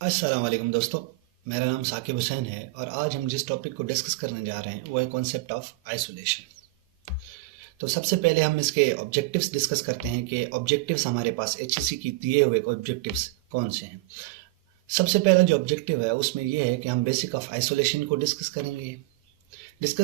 अस्सलाम वालेकुम दोस्तों। मेरा नाम साकिब हुसैन है और आज हम जिस टॉपिक को डिस्कस करने जा रहे हैं वो है कॉन्सेप्ट ऑफ आइसोलेशन। तो सबसे पहले हम इसके ऑब्जेक्टिव्स डिस्कस करते हैं कि ऑब्जेक्टिव्स हमारे पास एचईसी की दिए हुए ऑब्जेक्टिव्स कौन से हैं। सबसे पहला जो ऑब्जेक्टिव है उसमें यह है कि हम बेसिक ऑफ आइसोलेशन को डिस्कस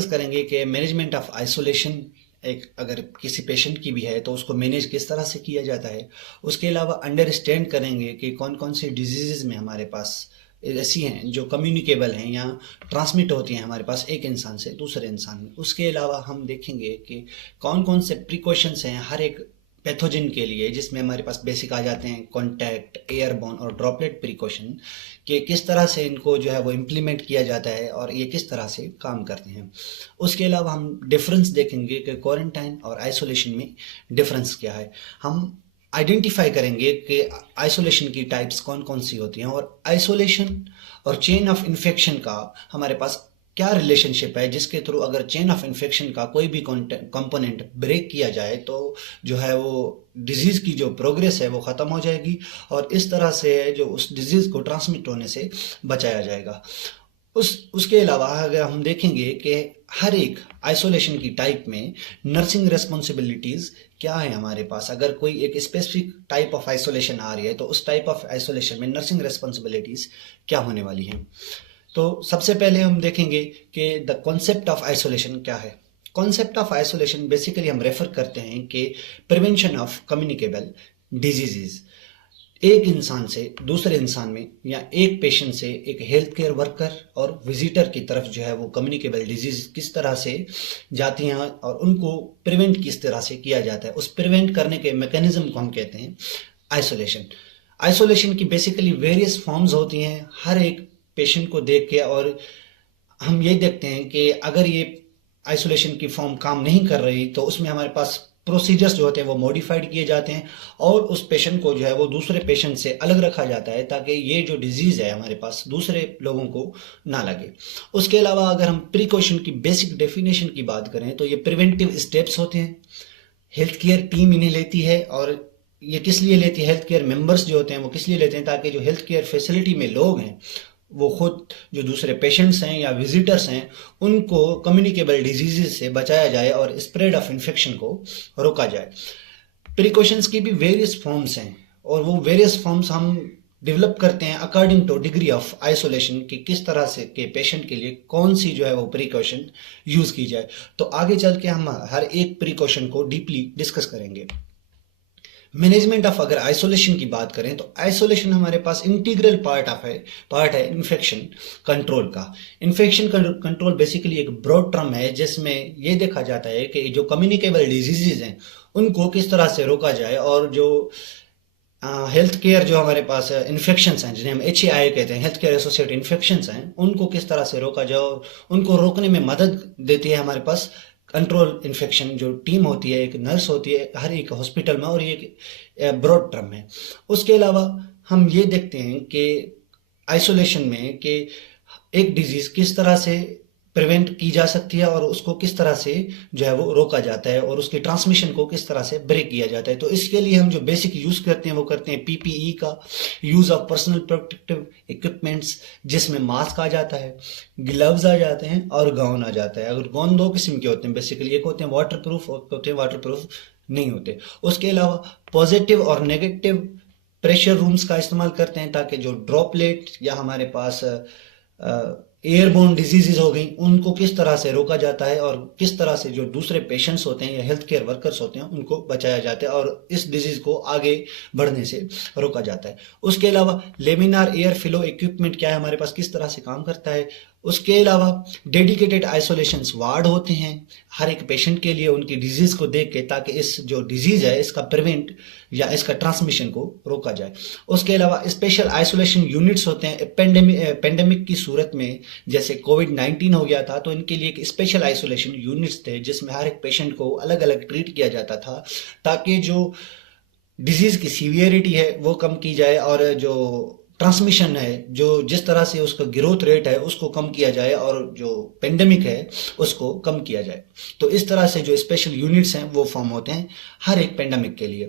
करेंगे कि मैनेजमेंट ऑफ आइसोलेशन एक अगर किसी पेशेंट की भी है तो उसको मैनेज किस तरह से किया जाता है। उसके अलावा अंडरस्टैंड करेंगे कि कौन कौन सी डिजीज़ में हमारे पास ऐसी हैं जो कम्युनिकेबल हैं या ट्रांसमिट होती हैं हमारे पास एक इंसान से दूसरे इंसान में। उसके अलावा हम देखेंगे कि कौन कौन से प्रिकॉशंस हैं हर एक पैथोजन के लिए, जिसमें हमारे पास बेसिक आ जाते हैं कॉन्टैक्ट, एयरबॉर्न और ड्रॉपलेट प्रिकॉशन, कि किस तरह से इनको जो है वो इम्प्लीमेंट किया जाता है और ये किस तरह से काम करते हैं। उसके अलावा हम डिफरेंस देखेंगे कि क्वारंटाइन और आइसोलेशन में डिफरेंस क्या है। हम आइडेंटिफाई करेंगे कि आइसोलेशन की टाइप्स कौन कौन सी होती हैं और आइसोलेशन और चेन ऑफ इन्फेक्शन का हमारे पास क्या रिलेशनशिप है, जिसके थ्रू अगर चेन ऑफ इन्फेक्शन का कोई भी कंपोनेंट ब्रेक किया जाए तो जो है वो डिजीज़ की जो प्रोग्रेस है वो ख़त्म हो जाएगी और इस तरह से जो उस डिजीज़ को ट्रांसमिट होने से बचाया जाएगा। उसके अलावा अगर हम देखेंगे कि हर एक आइसोलेशन की टाइप में नर्सिंग रेस्पॉन्सिबिलिटीज़ क्या है हमारे पास। अगर कोई एक स्पेसिफिक टाइप ऑफ आइसोलेशन आ रही है तो उस टाइप ऑफ आइसोलेशन में नर्सिंग रेस्पॉन्सिबिलिटीज़ क्या होने वाली हैं। तो सबसे पहले हम देखेंगे कि द कॉन्सेप्ट ऑफ आइसोलेशन क्या है। कॉन्सेप्ट ऑफ आइसोलेशन बेसिकली हम रेफर करते हैं कि प्रिवेंशन ऑफ कम्युनिकेबल डिजीजेज। एक इंसान से दूसरे इंसान में या एक पेशेंट से एक हेल्थ केयर वर्कर और विजिटर की तरफ जो है वो कम्युनिकेबल डिजीज किस तरह से जाती हैं और उनको प्रिवेंट किस तरह से किया जाता है, उस प्रिवेंट करने के मैकेनिज्म को हम कहते हैं आइसोलेशन। आइसोलेशन की बेसिकली वेरियस फॉर्म्स होती हैं हर एक पेशेंट को देख के, और हम ये देखते हैं कि अगर ये आइसोलेशन की फॉर्म काम नहीं कर रही तो उसमें हमारे पास प्रोसीजर्स जो होते हैं वो मॉडिफाइड किए जाते हैं और उस पेशेंट को जो है वो दूसरे पेशेंट से अलग रखा जाता है ताकि ये जो डिजीज़ है हमारे पास दूसरे लोगों को ना लगे। उसके अलावा अगर हम प्रिकॉशन की बेसिक डेफिनेशन की बात करें तो ये प्रिवेंटिव स्टेप्स होते हैं। हेल्थ केयर टीम इन्हें लेती है और ये किस लिए लेती है, हेल्थ केयर मेंबर्स जो होते हैं वो किस लिए लेते हैं, ताकि जो हेल्थ केयर फैसिलिटी में लोग हैं वो खुद जो दूसरे पेशेंट्स हैं या विजिटर्स हैं उनको कम्युनिकेबल डिजीजेज से बचाया जाए और स्प्रेड ऑफ इन्फेक्शन को रोका जाए। प्रिकॉशंस की भी वेरियस फॉर्म्स हैं और वो वेरियस फॉर्म्स हम डेवलप करते हैं according two degree of isolation कि किस तरह से के पेशेंट के लिए कौन सी जो है वो प्रिकॉशन यूज़ की जाए। तो आगे चल के हम हर एक प्रिकॉशन को डीपली डिस्कस करेंगे। मैनेजमेंट ऑफ अगर आइसोलेशन की बात करें तो आइसोलेशन हमारे पास इंटीग्रल पार्ट है इन्फेक्शन कंट्रोल का। इन्फेक्शन कंट्रोल बेसिकली एक ब्रॉड टर्म है जिसमें ये देखा जाता है कि जो कम्युनिकेबल डिजीजेज हैं उनको किस तरह से रोका जाए और जो हेल्थ केयर जो हमारे पास इन्फेक्शंस हैं जिन्हें हम HAI कहते हैं, हेल्थ केयर एसोसिएटेड इन्फेक्शंस हैं, उनको किस तरह से रोका जाए और उनको रोकने में मदद देती है हमारे पास कंट्रोल इन्फेक्शन जो टीम होती है, एक नर्स होती है हर एक हॉस्पिटल में, और ये एक ब्रॉड टर्म है। उसके अलावा हम ये देखते हैं कि आइसोलेशन में कि एक डिजीज़ किस तरह से प्रिवेंट की जा सकती है और उसको किस तरह से जो है वो रोका जाता है और उसके ट्रांसमिशन को किस तरह से ब्रेक किया जाता है। तो इसके लिए हम जो बेसिक यूज़ करते हैं वो करते हैं PPE का use of personal protective equipments, जिसमें मास्क आ जाता है, ग्लव्स आ जाते हैं और गाउन आ जाता है। अगर गाउन दो किस्म के होते हैं बेसिकली, एक होते हैं वाटर प्रूफ और होते हैं वाटर प्रूफ नहीं होते। उसके अलावा पॉजिटिव और नेगेटिव प्रेशर रूम्स का इस्तेमाल करते हैं ताकि जो ड्रॉपलेट या हमारे पास एयरबोर्न डिजीजेज हो गई उनको किस तरह से रोका जाता है और किस तरह से जो दूसरे पेशेंट्स होते हैं या हेल्थ केयर वर्कर्स होते हैं उनको बचाया जाता है और इस डिजीज को आगे बढ़ने से रोका जाता है। उसके अलावा लेमिनार एयर फ्लो इक्विपमेंट क्या है हमारे पास, किस तरह से काम करता है। उसके अलावा डेडिकेटेड आइसोलेशन वार्ड होते हैं हर एक पेशेंट के लिए उनकी डिजीज़ को देख के, ताकि इस जो डिजीज़ है इसका प्रिवेंट या इसका ट्रांसमिशन को रोका जाए। उसके अलावा स्पेशल आइसोलेशन यूनिट्स होते हैं पेंडेमिक की सूरत में, जैसे कोविड-19 हो गया था तो इनके लिए एक स्पेशल आइसोलेशन यूनिट्स थे जिसमें हर एक पेशेंट को अलग अलग ट्रीट किया जाता था ताकि जो डिजीज़ की सीवियरिटी है वो कम की जाए और जो ट्रांसमिशन है जो जिस तरह से उसका ग्रोथ रेट है उसको कम किया जाए और जो पेंडेमिक है उसको कम किया जाए। तो इस तरह से जो स्पेशल यूनिट्स हैं वो फॉर्म होते हैं हर एक पेंडेमिक के लिए।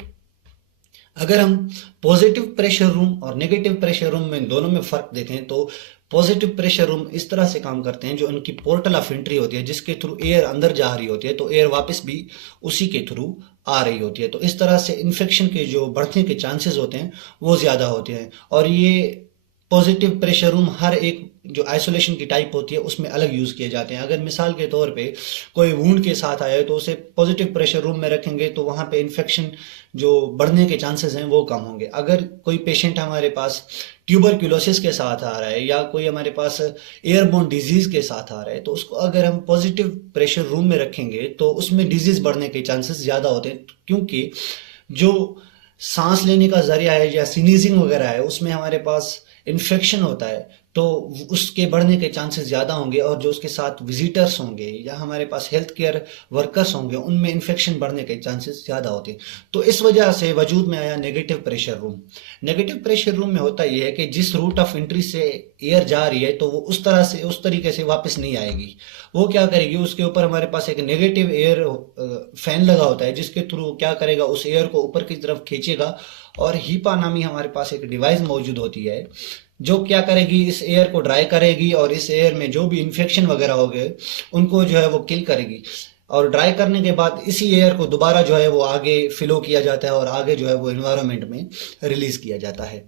अगर हम पॉजिटिव प्रेशर रूम और नेगेटिव प्रेशर रूम में दोनों में फर्क देखें तो पॉजिटिव प्रेशर रूम इस तरह से काम करते हैं, जो उनकी पोर्टल ऑफ एंट्री होती है जिसके थ्रू एयर अंदर जा रही होती है तो एयर वापस भी उसी के थ्रू आ रही होती है, तो इस तरह से इन्फेक्शन के जो बढ़ने के चांसेस होते हैं वो ज़्यादा होते हैं। और ये पॉजिटिव प्रेशर रूम हर एक जो आइसोलेशन की टाइप होती है उसमें अलग यूज़ किए जाते हैं। अगर मिसाल के तौर पे कोई वूंड के साथ आया है तो उसे पॉजिटिव प्रेशर रूम में रखेंगे तो वहाँ पे इन्फेक्शन जो बढ़ने के चांसेस हैं वो कम होंगे। अगर कोई पेशेंट हमारे पास ट्यूबरक्यूलोसिस के साथ आ रहा है या कोई हमारे पास एयरबोर्न डिजीज़ के साथ आ रहा है तो उसको अगर हम पॉजिटिव प्रेशर रूम में रखेंगे तो उसमें डिजीज़ बढ़ने के चांसेस ज़्यादा होते हैं, क्योंकि जो सांस लेने का जरिया है या स्नीजिंग वगैरह है उसमें हमारे पास इन्फेक्शन होता है तो उसके बढ़ने के चांसेस ज़्यादा होंगे, और जो उसके साथ विजिटर्स होंगे या हमारे पास हेल्थ केयर वर्कर्स होंगे उनमें इन्फेक्शन बढ़ने के चांसेस ज़्यादा होते हैं। तो इस वजह से वजूद में आया negative pressure room. Negative pressure room में होता यह है कि जिस रूट ऑफ एंट्री से एयर जा रही है तो वो उस तरीके से वापस नहीं आएगी। वो क्या करेगी, उसके ऊपर हमारे पास एक नेगेटिव एयर फैन लगा होता है जिसके थ्रू क्या करेगा, उस एयर को ऊपर की तरफ खींचेगा, और हीपा नामी हमारे पास एक डिवाइस मौजूद होती है जो क्या करेगी, इस एयर को ड्राई करेगी और इस एयर में जो भी इन्फेक्शन वगैरह हो गए उनको जो है वो किल करेगी। और ड्राई करने के बाद इसी एयर को दोबारा जो है वो आगे फिलो किया जाता है और आगे जो है वो एनवायरनमेंट में रिलीज किया जाता है।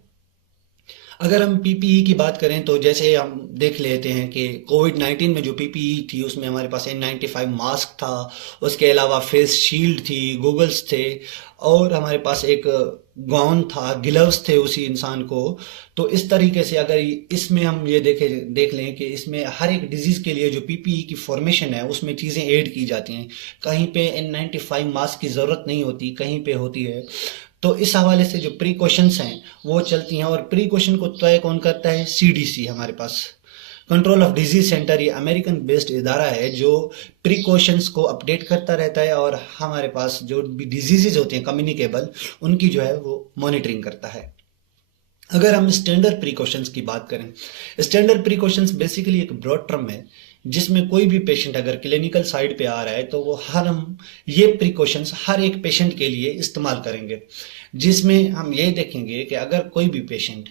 अगर हम पीपीई की बात करें तो जैसे हम देख लेते हैं कि कोविड-19 में जो पीपीई थी उसमें हमारे पास N95 मास्क था, उसके अलावा फेस शील्ड थी, गूगल्स थे, और हमारे पास एक गाउन था, ग्लव्स थे उसी इंसान को। तो इस तरीके से अगर इसमें हम ये देख लें कि इसमें हर एक डिजीज़ के लिए जो पीपीई की फॉर्मेशन है उसमें चीज़ें ऐड की जाती हैं। कहीं पे N95 मास्क की ज़रूरत नहीं होती, कहीं पे होती है। तो इस हवाले से जो प्रिकॉशंस हैं वो चलती हैं, और प्रिकॉशन को तय कौन करता है, सीडीसी हमारे पास कंट्रोल ऑफ डिजीज सेंटर, ये अमेरिकन बेस्ड इदारा है जो प्रिकॉशंस को अपडेट करता रहता है और हमारे पास जो भी डिजीजेज होते हैं कम्युनिकेबल उनकी जो है वो मॉनिटरिंग करता है। अगर हम स्टैंडर्ड प्रिकॉशंस की बात करें, स्टैंडर्ड प्रिकॉशंस बेसिकली एक ब्रॉड टर्म है जिसमें कोई भी पेशेंट अगर क्लिनिकल साइड पे आ रहा है तो वो हम ये प्रिकॉशंस हर एक पेशेंट के लिए इस्तेमाल करेंगे, जिसमें हम ये देखेंगे कि अगर कोई भी पेशेंट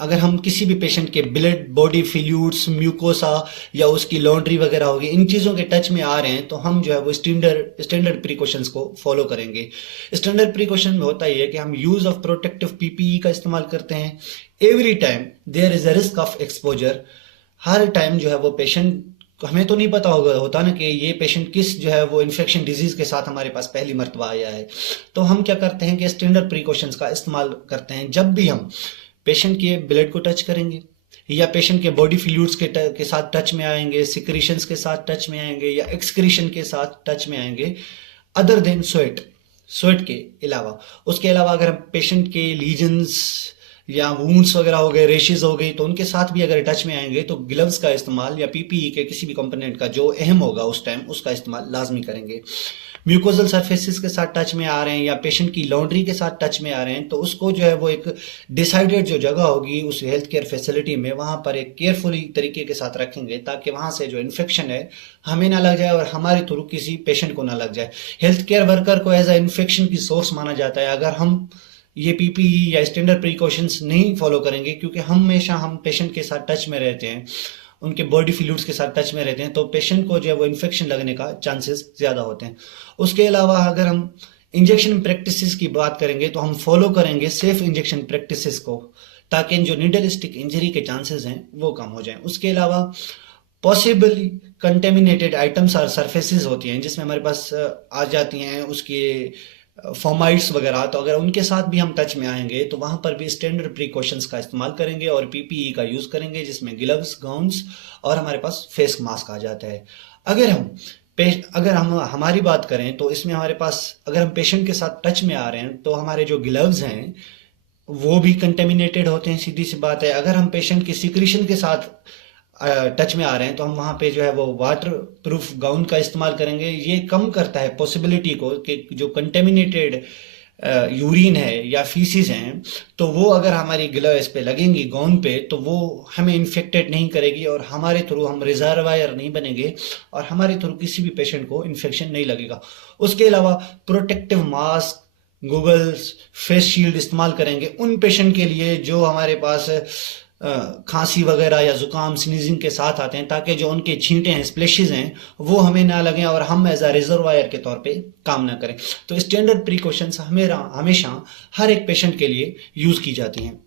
अगर हम किसी भी पेशेंट के ब्लड, बॉडी फ्लूइड्स, म्यूकोसा या उसकी लॉन्ड्री वगैरह होगी, इन चीज़ों के टच में आ रहे हैं तो हम जो है वो स्टैंडर्ड प्रिकॉशंस को फॉलो करेंगे। स्टैंडर्ड प्रिकॉशन में होता ये है कि हम यूज़ ऑफ प्रोटेक्टिव पीपीई का इस्तेमाल करते हैं। Every time there is a risk of exposure. हर टाइम जो है वो पेशेंट, हमें तो नहीं पता होता ना कि ये पेशेंट किस जो है वो इन्फेक्शन डिजीज के साथ हमारे पास पहली मर्तबा आया है। तो हम क्या करते हैं कि स्टैंडर्ड प्रिकॉशंस का इस्तेमाल करते हैं। जब भी हम पेशेंट के ब्लड को टच करेंगे या पेशेंट के बॉडी फ्लूइड्स के साथ टच में आएंगे, सिक्रीशंस के साथ टच में आएंगे या एक्सक्रीशन के साथ टच में आएंगे, अदर देन स्वेट के अलावा, उसके अलावा अगर हम पेशेंट के लीजन्स या वूंड्स वगैरह हो गए, रेशेज हो गई, तो उनके साथ भी अगर टच में आएंगे तो ग्लव्स का इस्तेमाल या पीपीई के किसी भी कंपोनेंट का जो अहम होगा उस टाइम उसका इस्तेमाल लाजमी करेंगे। म्यूकोजल सरफेसेस के साथ टच में आ रहे हैं या पेशेंट की लॉन्ड्री के साथ टच में आ रहे हैं तो उसको जो है वो एक डिसाइडेड जो जगह होगी उस हेल्थ केयर फैसिलिटी में, वहाँ पर एक केयरफुली तरीके के साथ रखेंगे ताकि वहाँ से जो इन्फेक्शन है हमें ना लग जाए और हमारे थ्रू किसी पेशेंट को ना लग जाए। हेल्थ केयर वर्कर को एज अ इन्फेक्शन की सोर्स माना जाता है अगर हम ये पीपीई या स्टैंडर्ड प्रिकॉशंस नहीं फॉलो करेंगे, क्योंकि हमेशा हम पेशेंट के साथ टच में रहते हैं, उनके बॉडी फ्लूइड्स के साथ टच में रहते हैं, तो पेशेंट को जो है वो इन्फेक्शन लगने का चांसेस ज़्यादा होते हैं। उसके अलावा अगर हम इंजेक्शन प्रैक्टिसेस की बात करेंगे तो हम फॉलो करेंगे सेफ इंजेक्शन प्रैक्टिसेस को, ताकि जो नीडल स्टिक इंजरी के चांसेस हैं वो कम हो जाएं। उसके अलावा पॉसिबली कंटेमिनेटेड आइटम्स और सरफेसेस होती हैं जिसमें हमारे पास आ जाती हैं उसके फॉर्माइड्स वगैरह, तो अगर उनके साथ भी हम टच में आएंगे तो वहाँ पर भी स्टैंडर्ड प्रिकॉशंस का इस्तेमाल करेंगे और पीपीई का यूज़ करेंगे जिसमें ग्लव्स, गाउन्स और हमारे पास फेस मास्क आ जाता है। अगर हम हमारी बात करें तो इसमें हमारे पास अगर हम पेशेंट के साथ टच में आ रहे हैं तो हमारे जो ग्लव्स हैं वो भी कंटेमिनेटेड होते हैं, सीधी सी बात है। अगर हम पेशेंट की सिक्रीशन के साथ टच में आ रहे हैं तो हम वहाँ पे जो है वो वाटर प्रूफ गाउन का इस्तेमाल करेंगे। ये कम करता है पॉसिबिलिटी को कि जो कंटेमिनेटेड यूरिन है या फीसिस हैं तो वो अगर हमारी ग्लव्स पे लगेंगी गाउन पे तो वो हमें इन्फेक्टेड नहीं करेगी और हमारे थ्रू हम रिजर्वायर नहीं बनेंगे और हमारे थ्रू किसी भी पेशेंट को इन्फेक्शन नहीं लगेगा। उसके अलावा protective mask, Google face shield इस्तेमाल करेंगे उन पेशेंट के लिए जो हमारे पास खांसी वगैरह या जुकाम स्नीजिंग के साथ आते हैं, ताकि जो उनके छींटे हैं, स्प्लेशेस हैं, वो हमें ना लगें और हम एज अ रिजर्वायर के तौर पे काम ना करें। तो स्टैंडर्ड प्रिकॉशंस हमेशा हर एक पेशेंट के लिए यूज की जाती हैं।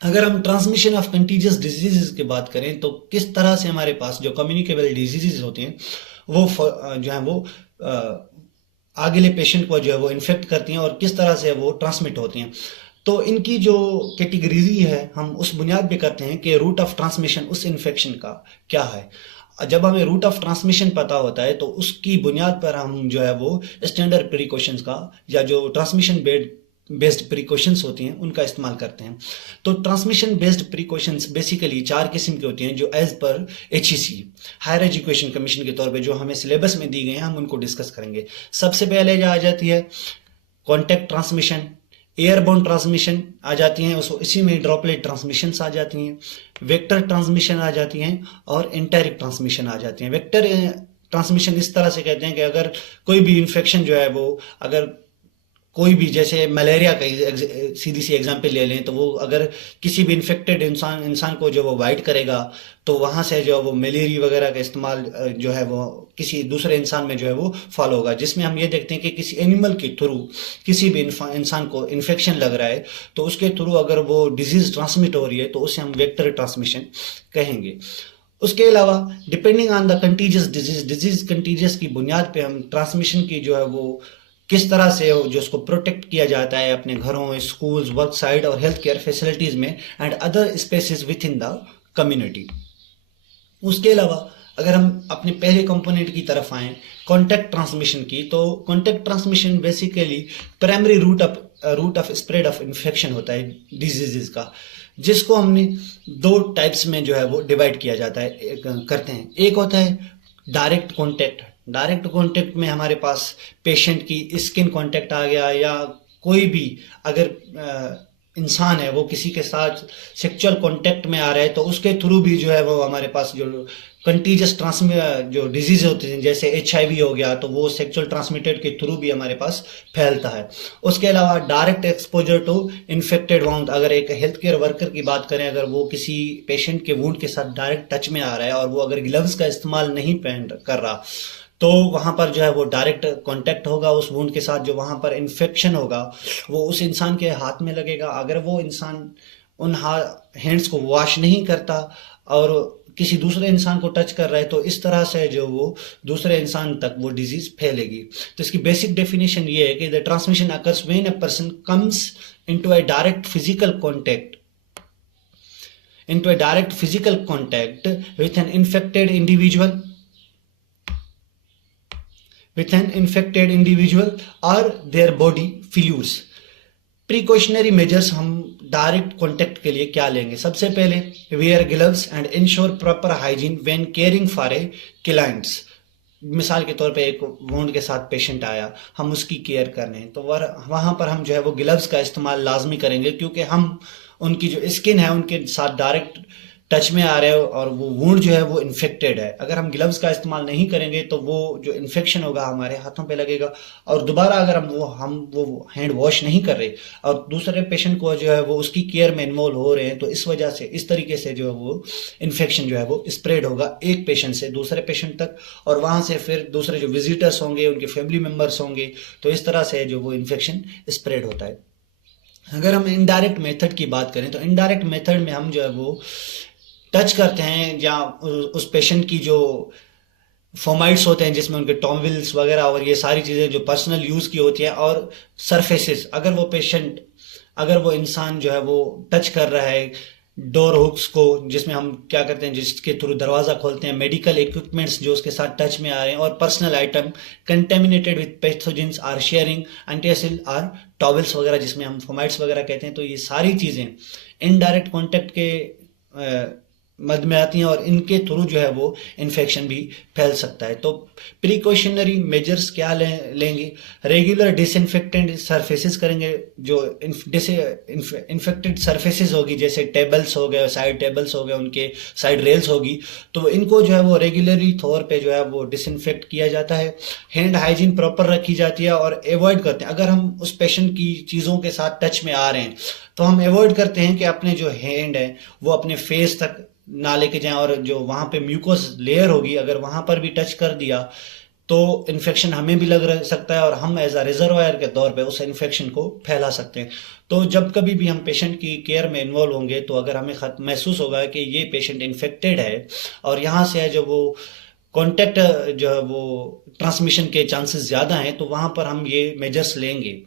अगर हम ट्रांसमिशन ऑफ कंटीजियस डिजीजेस की बात करें तो किस तरह से हमारे पास जो कम्युनिकेबल डिजीजेस होते हैं वो जो है वो आगले पेशेंट को जो है वो इन्फेक्ट करती हैं और किस तरह से वो ट्रांसमिट होती हैं। तो इनकी जो कैटेगरी है हम उस बुनियाद पे करते हैं कि रूट ऑफ ट्रांसमिशन उस इन्फेक्शन का क्या है। जब हमें रूट ऑफ ट्रांसमिशन पता होता है तो उसकी बुनियाद पर हम जो है वो स्टैंडर्ड प्रिकॉशंस का या जो ट्रांसमिशन बेस्ड प्रिकॉशंस होती हैं उनका इस्तेमाल करते हैं। तो ट्रांसमिशन बेस्ड प्रिकॉशंस बेसिकली 4 किस्म की होती हैं जो as per HEC higher education commission के तौर पे जो हमें सिलेबस में दी गई हैं हम उनको डिस्कस करेंगे। सबसे पहले जो आ जाती है कॉन्टैक्ट ट्रांसमिशन, एयरबोर्न ट्रांसमिशन आ जाती हैं, इसी में ड्रॉपलेट ट्रांसमिशन आ जाती हैं, वेक्टर ट्रांसमिशन आ जाती हैं और इंटायरेक्ट ट्रांसमिशन आ जाती हैं। वेक्टर ट्रांसमिशन इस तरह से कहते हैं कि अगर कोई भी इन्फेक्शन जो है वो अगर कोई भी जैसे मलेरिया का सीधी सी एग्जांपल ले लें तो वो अगर किसी भी इन्फेक्टेड इंसान को जो वो बाइट करेगा तो वहां से जो वो मलेरिया वगैरह का इस्तेमाल जो है वो किसी दूसरे इंसान में जो है वो फॉलो होगा, जिसमें हम ये देखते हैं कि किसी एनिमल के थ्रू किसी भी इंसान को इन्फेक्शन लग रहा है तो उसके थ्रू अगर वो डिजीज ट्रांसमिट हो रही है तो उसे हम वेक्टर ट्रांसमिशन कहेंगे। उसके अलावा depending on the contiguous disease contiguous की बुनियाद पे हम ट्रांसमिशन की जो है वो किस तरह से जो उसको प्रोटेक्ट किया जाता है अपने घरों, स्कूल्स, वर्क साइट और हेल्थ केयर फैसिलिटीज में and other spaces with in the community. उसके अलावा अगर हम अपने पहले कंपोनेंट की तरफ आए कॉन्टैक्ट ट्रांसमिशन की, तो contact transmission basically primary route of spread of infection होता है डिजीजेस का, जिसको हमने 2 टाइप्स में जो है वो डिवाइड किया जाता है करते हैं। एक होता है डायरेक्ट कॉन्टैक्ट। डायरेक्ट कॉन्टैक्ट में हमारे पास पेशेंट की स्किन कॉन्टैक्ट आ गया या कोई भी अगर इंसान है वो किसी के साथ सेक्सुअल कॉन्टैक्ट में आ रहा है तो उसके थ्रू भी जो है वो हमारे पास जो कंटीजियस जो डिजीज होते हैं जैसे HIV हो गया तो वो सेक्सुअल ट्रांसमिटेड के थ्रू भी हमारे पास फैलता है। उसके अलावा direct exposure to infected wound, अगर एक हेल्थ केयर वर्कर की बात करें, अगर वो किसी पेशेंट के वुंड के साथ डायरेक्ट टच में आ रहा है और वो अगर ग्लव्स का इस्तेमाल नहीं पहन कर रहा तो वहां पर जो है वो डायरेक्ट कांटेक्ट होगा उस वुंड के साथ, जो वहां पर इन्फेक्शन होगा वो उस इंसान के हाथ में लगेगा। अगर वो इंसान उन हैंड्स को वॉश नहीं करता और किसी दूसरे इंसान को टच कर रहा है तो इस तरह से जो वो दूसरे इंसान तक वो डिजीज फैलेगी। तो इसकी बेसिक डेफिनेशन ये है कि the transmission occurs when a person comes into a direct physical contact with an infected individual or their body fluids। Precautionary measures हम डायरेक्ट कांटेक्ट के लिए क्या लेंगे? सबसे पहले wear gloves and ensure proper hygiene when caring for a clients. मिसाल के तौर पे एक वुंड के साथ पेशेंट आया, हम उसकी केयर कर रहे हैं तो वहां पर हम जो है वो ग्लव्स का इस्तेमाल लाजमी करेंगे, क्योंकि हम उनकी जो स्किन है उनके साथ डायरेक्ट टच में आ रहे हो और वो वुंड जो है वो इन्फेक्टेड है। अगर हम ग्लव्स का इस्तेमाल नहीं करेंगे तो वो जो इन्फेक्शन होगा हमारे हाथों पे लगेगा और दोबारा अगर हम वो हैंड वॉश नहीं कर रहे और दूसरे पेशेंट को जो है वो उसकी केयर में इन्वॉल्व हो रहे हैं तो इस वजह से इस तरीके से जो है वो इन्फेक्शन जो है वो स्प्रेड होगा एक पेशेंट से दूसरे पेशेंट तक और वहां से फिर दूसरे जो विजिटर्स होंगे उनके फैमिली मेम्बर्स होंगे, तो इस तरह से जो वो इन्फेक्शन स्प्रेड होता है। अगर हम इनडायरेक्ट मेथड की बात करें तो इनडायरेक्ट मेथड में हम जो है वो टच करते हैं या उस पेशेंट की जो फोमाइट्स होते हैं जिसमें उनके टॉवल्स वगैरह और ये सारी चीज़ें जो पर्सनल यूज़ की होती हैं और सरफेसेस, अगर वो इंसान जो है वो टच कर रहा है डोर हुक्स को, जिसमें हम क्या करते हैं जिसके थ्रू दरवाज़ा खोलते हैं, मेडिकल इक्विपमेंट्स जो उसके साथ टच में आ रहे हैं और personal item contaminated with pathogens or sharing antiseal or towels वगैरह जिसमें हम फोमाइट्स वगैरह कहते हैं, तो ये सारी चीज़ें इनडायरेक्ट कॉन्टेक्ट के मद में आती हैं और इनके थ्रू जो है वो इन्फेक्शन भी फैल सकता है। तो प्रिकॉशनरी मेजर्स क्या लेंगे? रेगुलर डिसइंफेक्टेंट सरफेसेस करेंगे। जो इन्फेक्टेड सरफेसेस होगी, जैसे टेबल्स हो गए, साइड टेबल्स हो गए, उनके साइड रेल्स होगी, तो इनको जो है वो रेगुलरली तौर पे जो है वो डिसइंफेक्ट किया जाता है। हैंड हाइजीन प्रॉपर रखी जाती है और अवॉइड करते हैं, अगर हम उस पेशेंट की चीज़ों के साथ टच में आ रहे हैं तो हम अवॉइड करते हैं कि अपने जो हैंड है वो अपने फेस तक ना लेके जाएं, और जो वहां पे म्यूकोस लेयर होगी अगर वहां पर भी टच कर दिया तो इन्फेक्शन हमें भी लग सकता है और हम एज अ रिजर्वायर के तौर पे उस इन्फेक्शन को फैला सकते हैं। तो जब कभी भी हम पेशेंट की केयर में इन्वॉल्व होंगे तो अगर हमें महसूस होगा कि ये पेशेंट इन्फेक्टेड है और यहाँ से है जो वो कॉन्टेक्ट जो है वो ट्रांसमिशन के चांसेस ज़्यादा हैं, तो वहाँ पर हम ये मेजर्स लेंगे,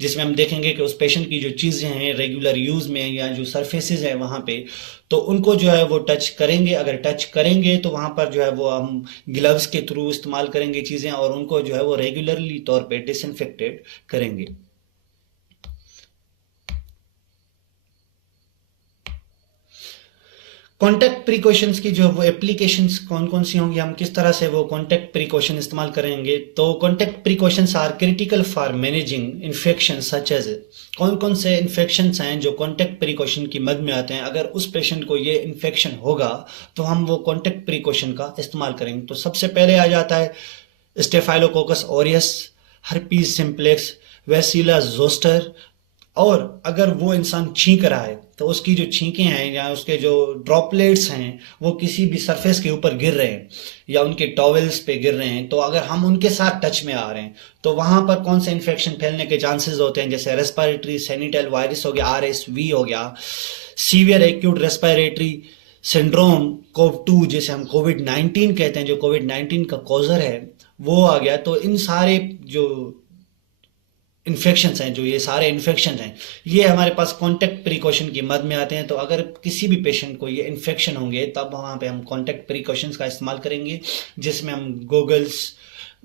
जिसमें हम देखेंगे कि उस पेशेंट की जो चीज़ें हैं रेगुलर यूज़ में या जो सरफेसेस हैं वहाँ पे, तो उनको जो है वो टच करेंगे। अगर टच करेंगे तो वहाँ पर जो है वो हम ग्लव्स के थ्रू इस्तेमाल करेंगे चीज़ें, और उनको जो है वो रेगुलरली तौर पे डिसइंफेक्टेड करेंगे। कॉन्टैक्ट प्रिकॉशंस की जो वो एप्लीकेशंस कौन कौन सी होंगी, हम किस तरह से वो कॉन्टैक्ट प्रिकॉशन इस्तेमाल करेंगे? तो contact precautions are critical for managing infection such as, कौन कौन से इन्फेक्शंस हैं जो कॉन्टैक्ट प्रिकॉशन की मद में आते हैं। अगर उस पेशेंट को ये इन्फेक्शन होगा तो हम वो कॉन्टैक्ट प्रिकॉशन का इस्तेमाल करेंगे। तो सबसे पहले आ जाता है staphylococcus aureus, herpes simplex, varicella zoster. और अगर वो इंसान छींक रहा है तो उसकी जो छींकें हैं या उसके जो ड्रॉपलेट्स हैं वो किसी भी सरफेस के ऊपर गिर रहे हैं या उनके टॉवेल्स पे गिर रहे हैं, तो अगर हम उनके साथ टच में आ रहे हैं तो वहां पर कौन से इन्फेक्शन फैलने के चांसेस होते हैं? जैसे रेस्पिरेटरी सिनेटल वायरस हो गया, RSV हो गया, सीवियर एक्यूट रेस्पिरेटरी सिंड्रोम कोव-2 जिसे हम कोविड-19 कहते हैं, जो कोविड-19 का कॉजर है वो आ गया। तो इन सारे जो इन्फेक्शंस हैं, जो ये सारे इन्फेक्शन हैं, ये हमारे पास कॉन्टैक्ट प्रिकॉशन की मद में आते हैं। तो अगर किसी भी पेशेंट को ये इन्फेक्शन होंगे तब वहाँ पे हम कॉन्टैक्ट प्रिकॉशंस का इस्तेमाल करेंगे, जिसमें हम गोगल्स,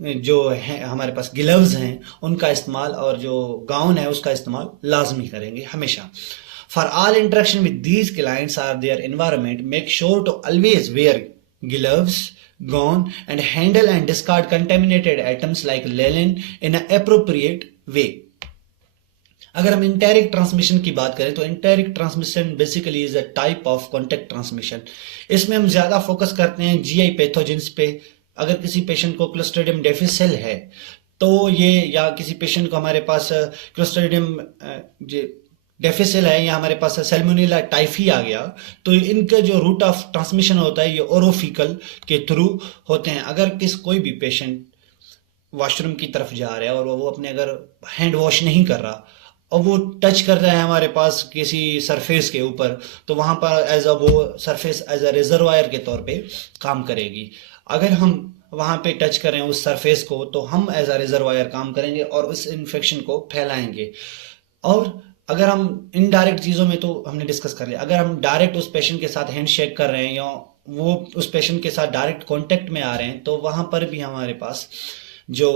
जो है हमारे पास ग्लव्स हैं उनका इस्तेमाल, और जो गाउन है उसका इस्तेमाल लाजमी करेंगे हमेशा। For all interaction with these clients or their environment, make sure to always wear gloves, gown, and handle and discard contaminated items like linen in an appropriate way. अगर हम इंटेरिक ट्रांसमिशन की बात करें तो enteric transmission basically is a type of contact transmission. इसमें हम ज्यादा focus करते हैं GI पैथोजेंस पे। अगर किसी पेशेंट को क्लोस्ट्रिडियम डिफिसिल है तो ये, या किसी पेशेंट को हमारे पास क्लोस्ट्रिडियम डेफिसिल है या हमारे पास सैल्मोनेला टाइफी आ गया, तो इनका जो रूट ऑफ ट्रांसमिशन होता है ये ओरोफिकल के थ्रू होते हैं। अगर कोई भी पेशेंट वॉशरूम की तरफ जा रहा है और वो अपने अगर हैंड वॉश नहीं कर रहा और वो टच कर रहा है हमारे पास किसी सरफेस के ऊपर, तो वहां पर एज अ वो सरफेस एज अ रिजर्वायर के तौर पे काम करेगी। अगर हम वहां पे टच करें उस सरफेस को तो हम एज अ रिजर्वायर काम करेंगे और उस इन्फेक्शन को फैलाएंगे। और अगर हम इनडायरेक्ट चीज़ों में तो हमने डिस्कस कर लिया, अगर हम डायरेक्ट उस पेशेंट के साथ हैंड शेक कर रहे हैं या वो उस पेशेंट के साथ डायरेक्ट कांटेक्ट में आ रहे हैं तो वहां पर भी हमारे पास जो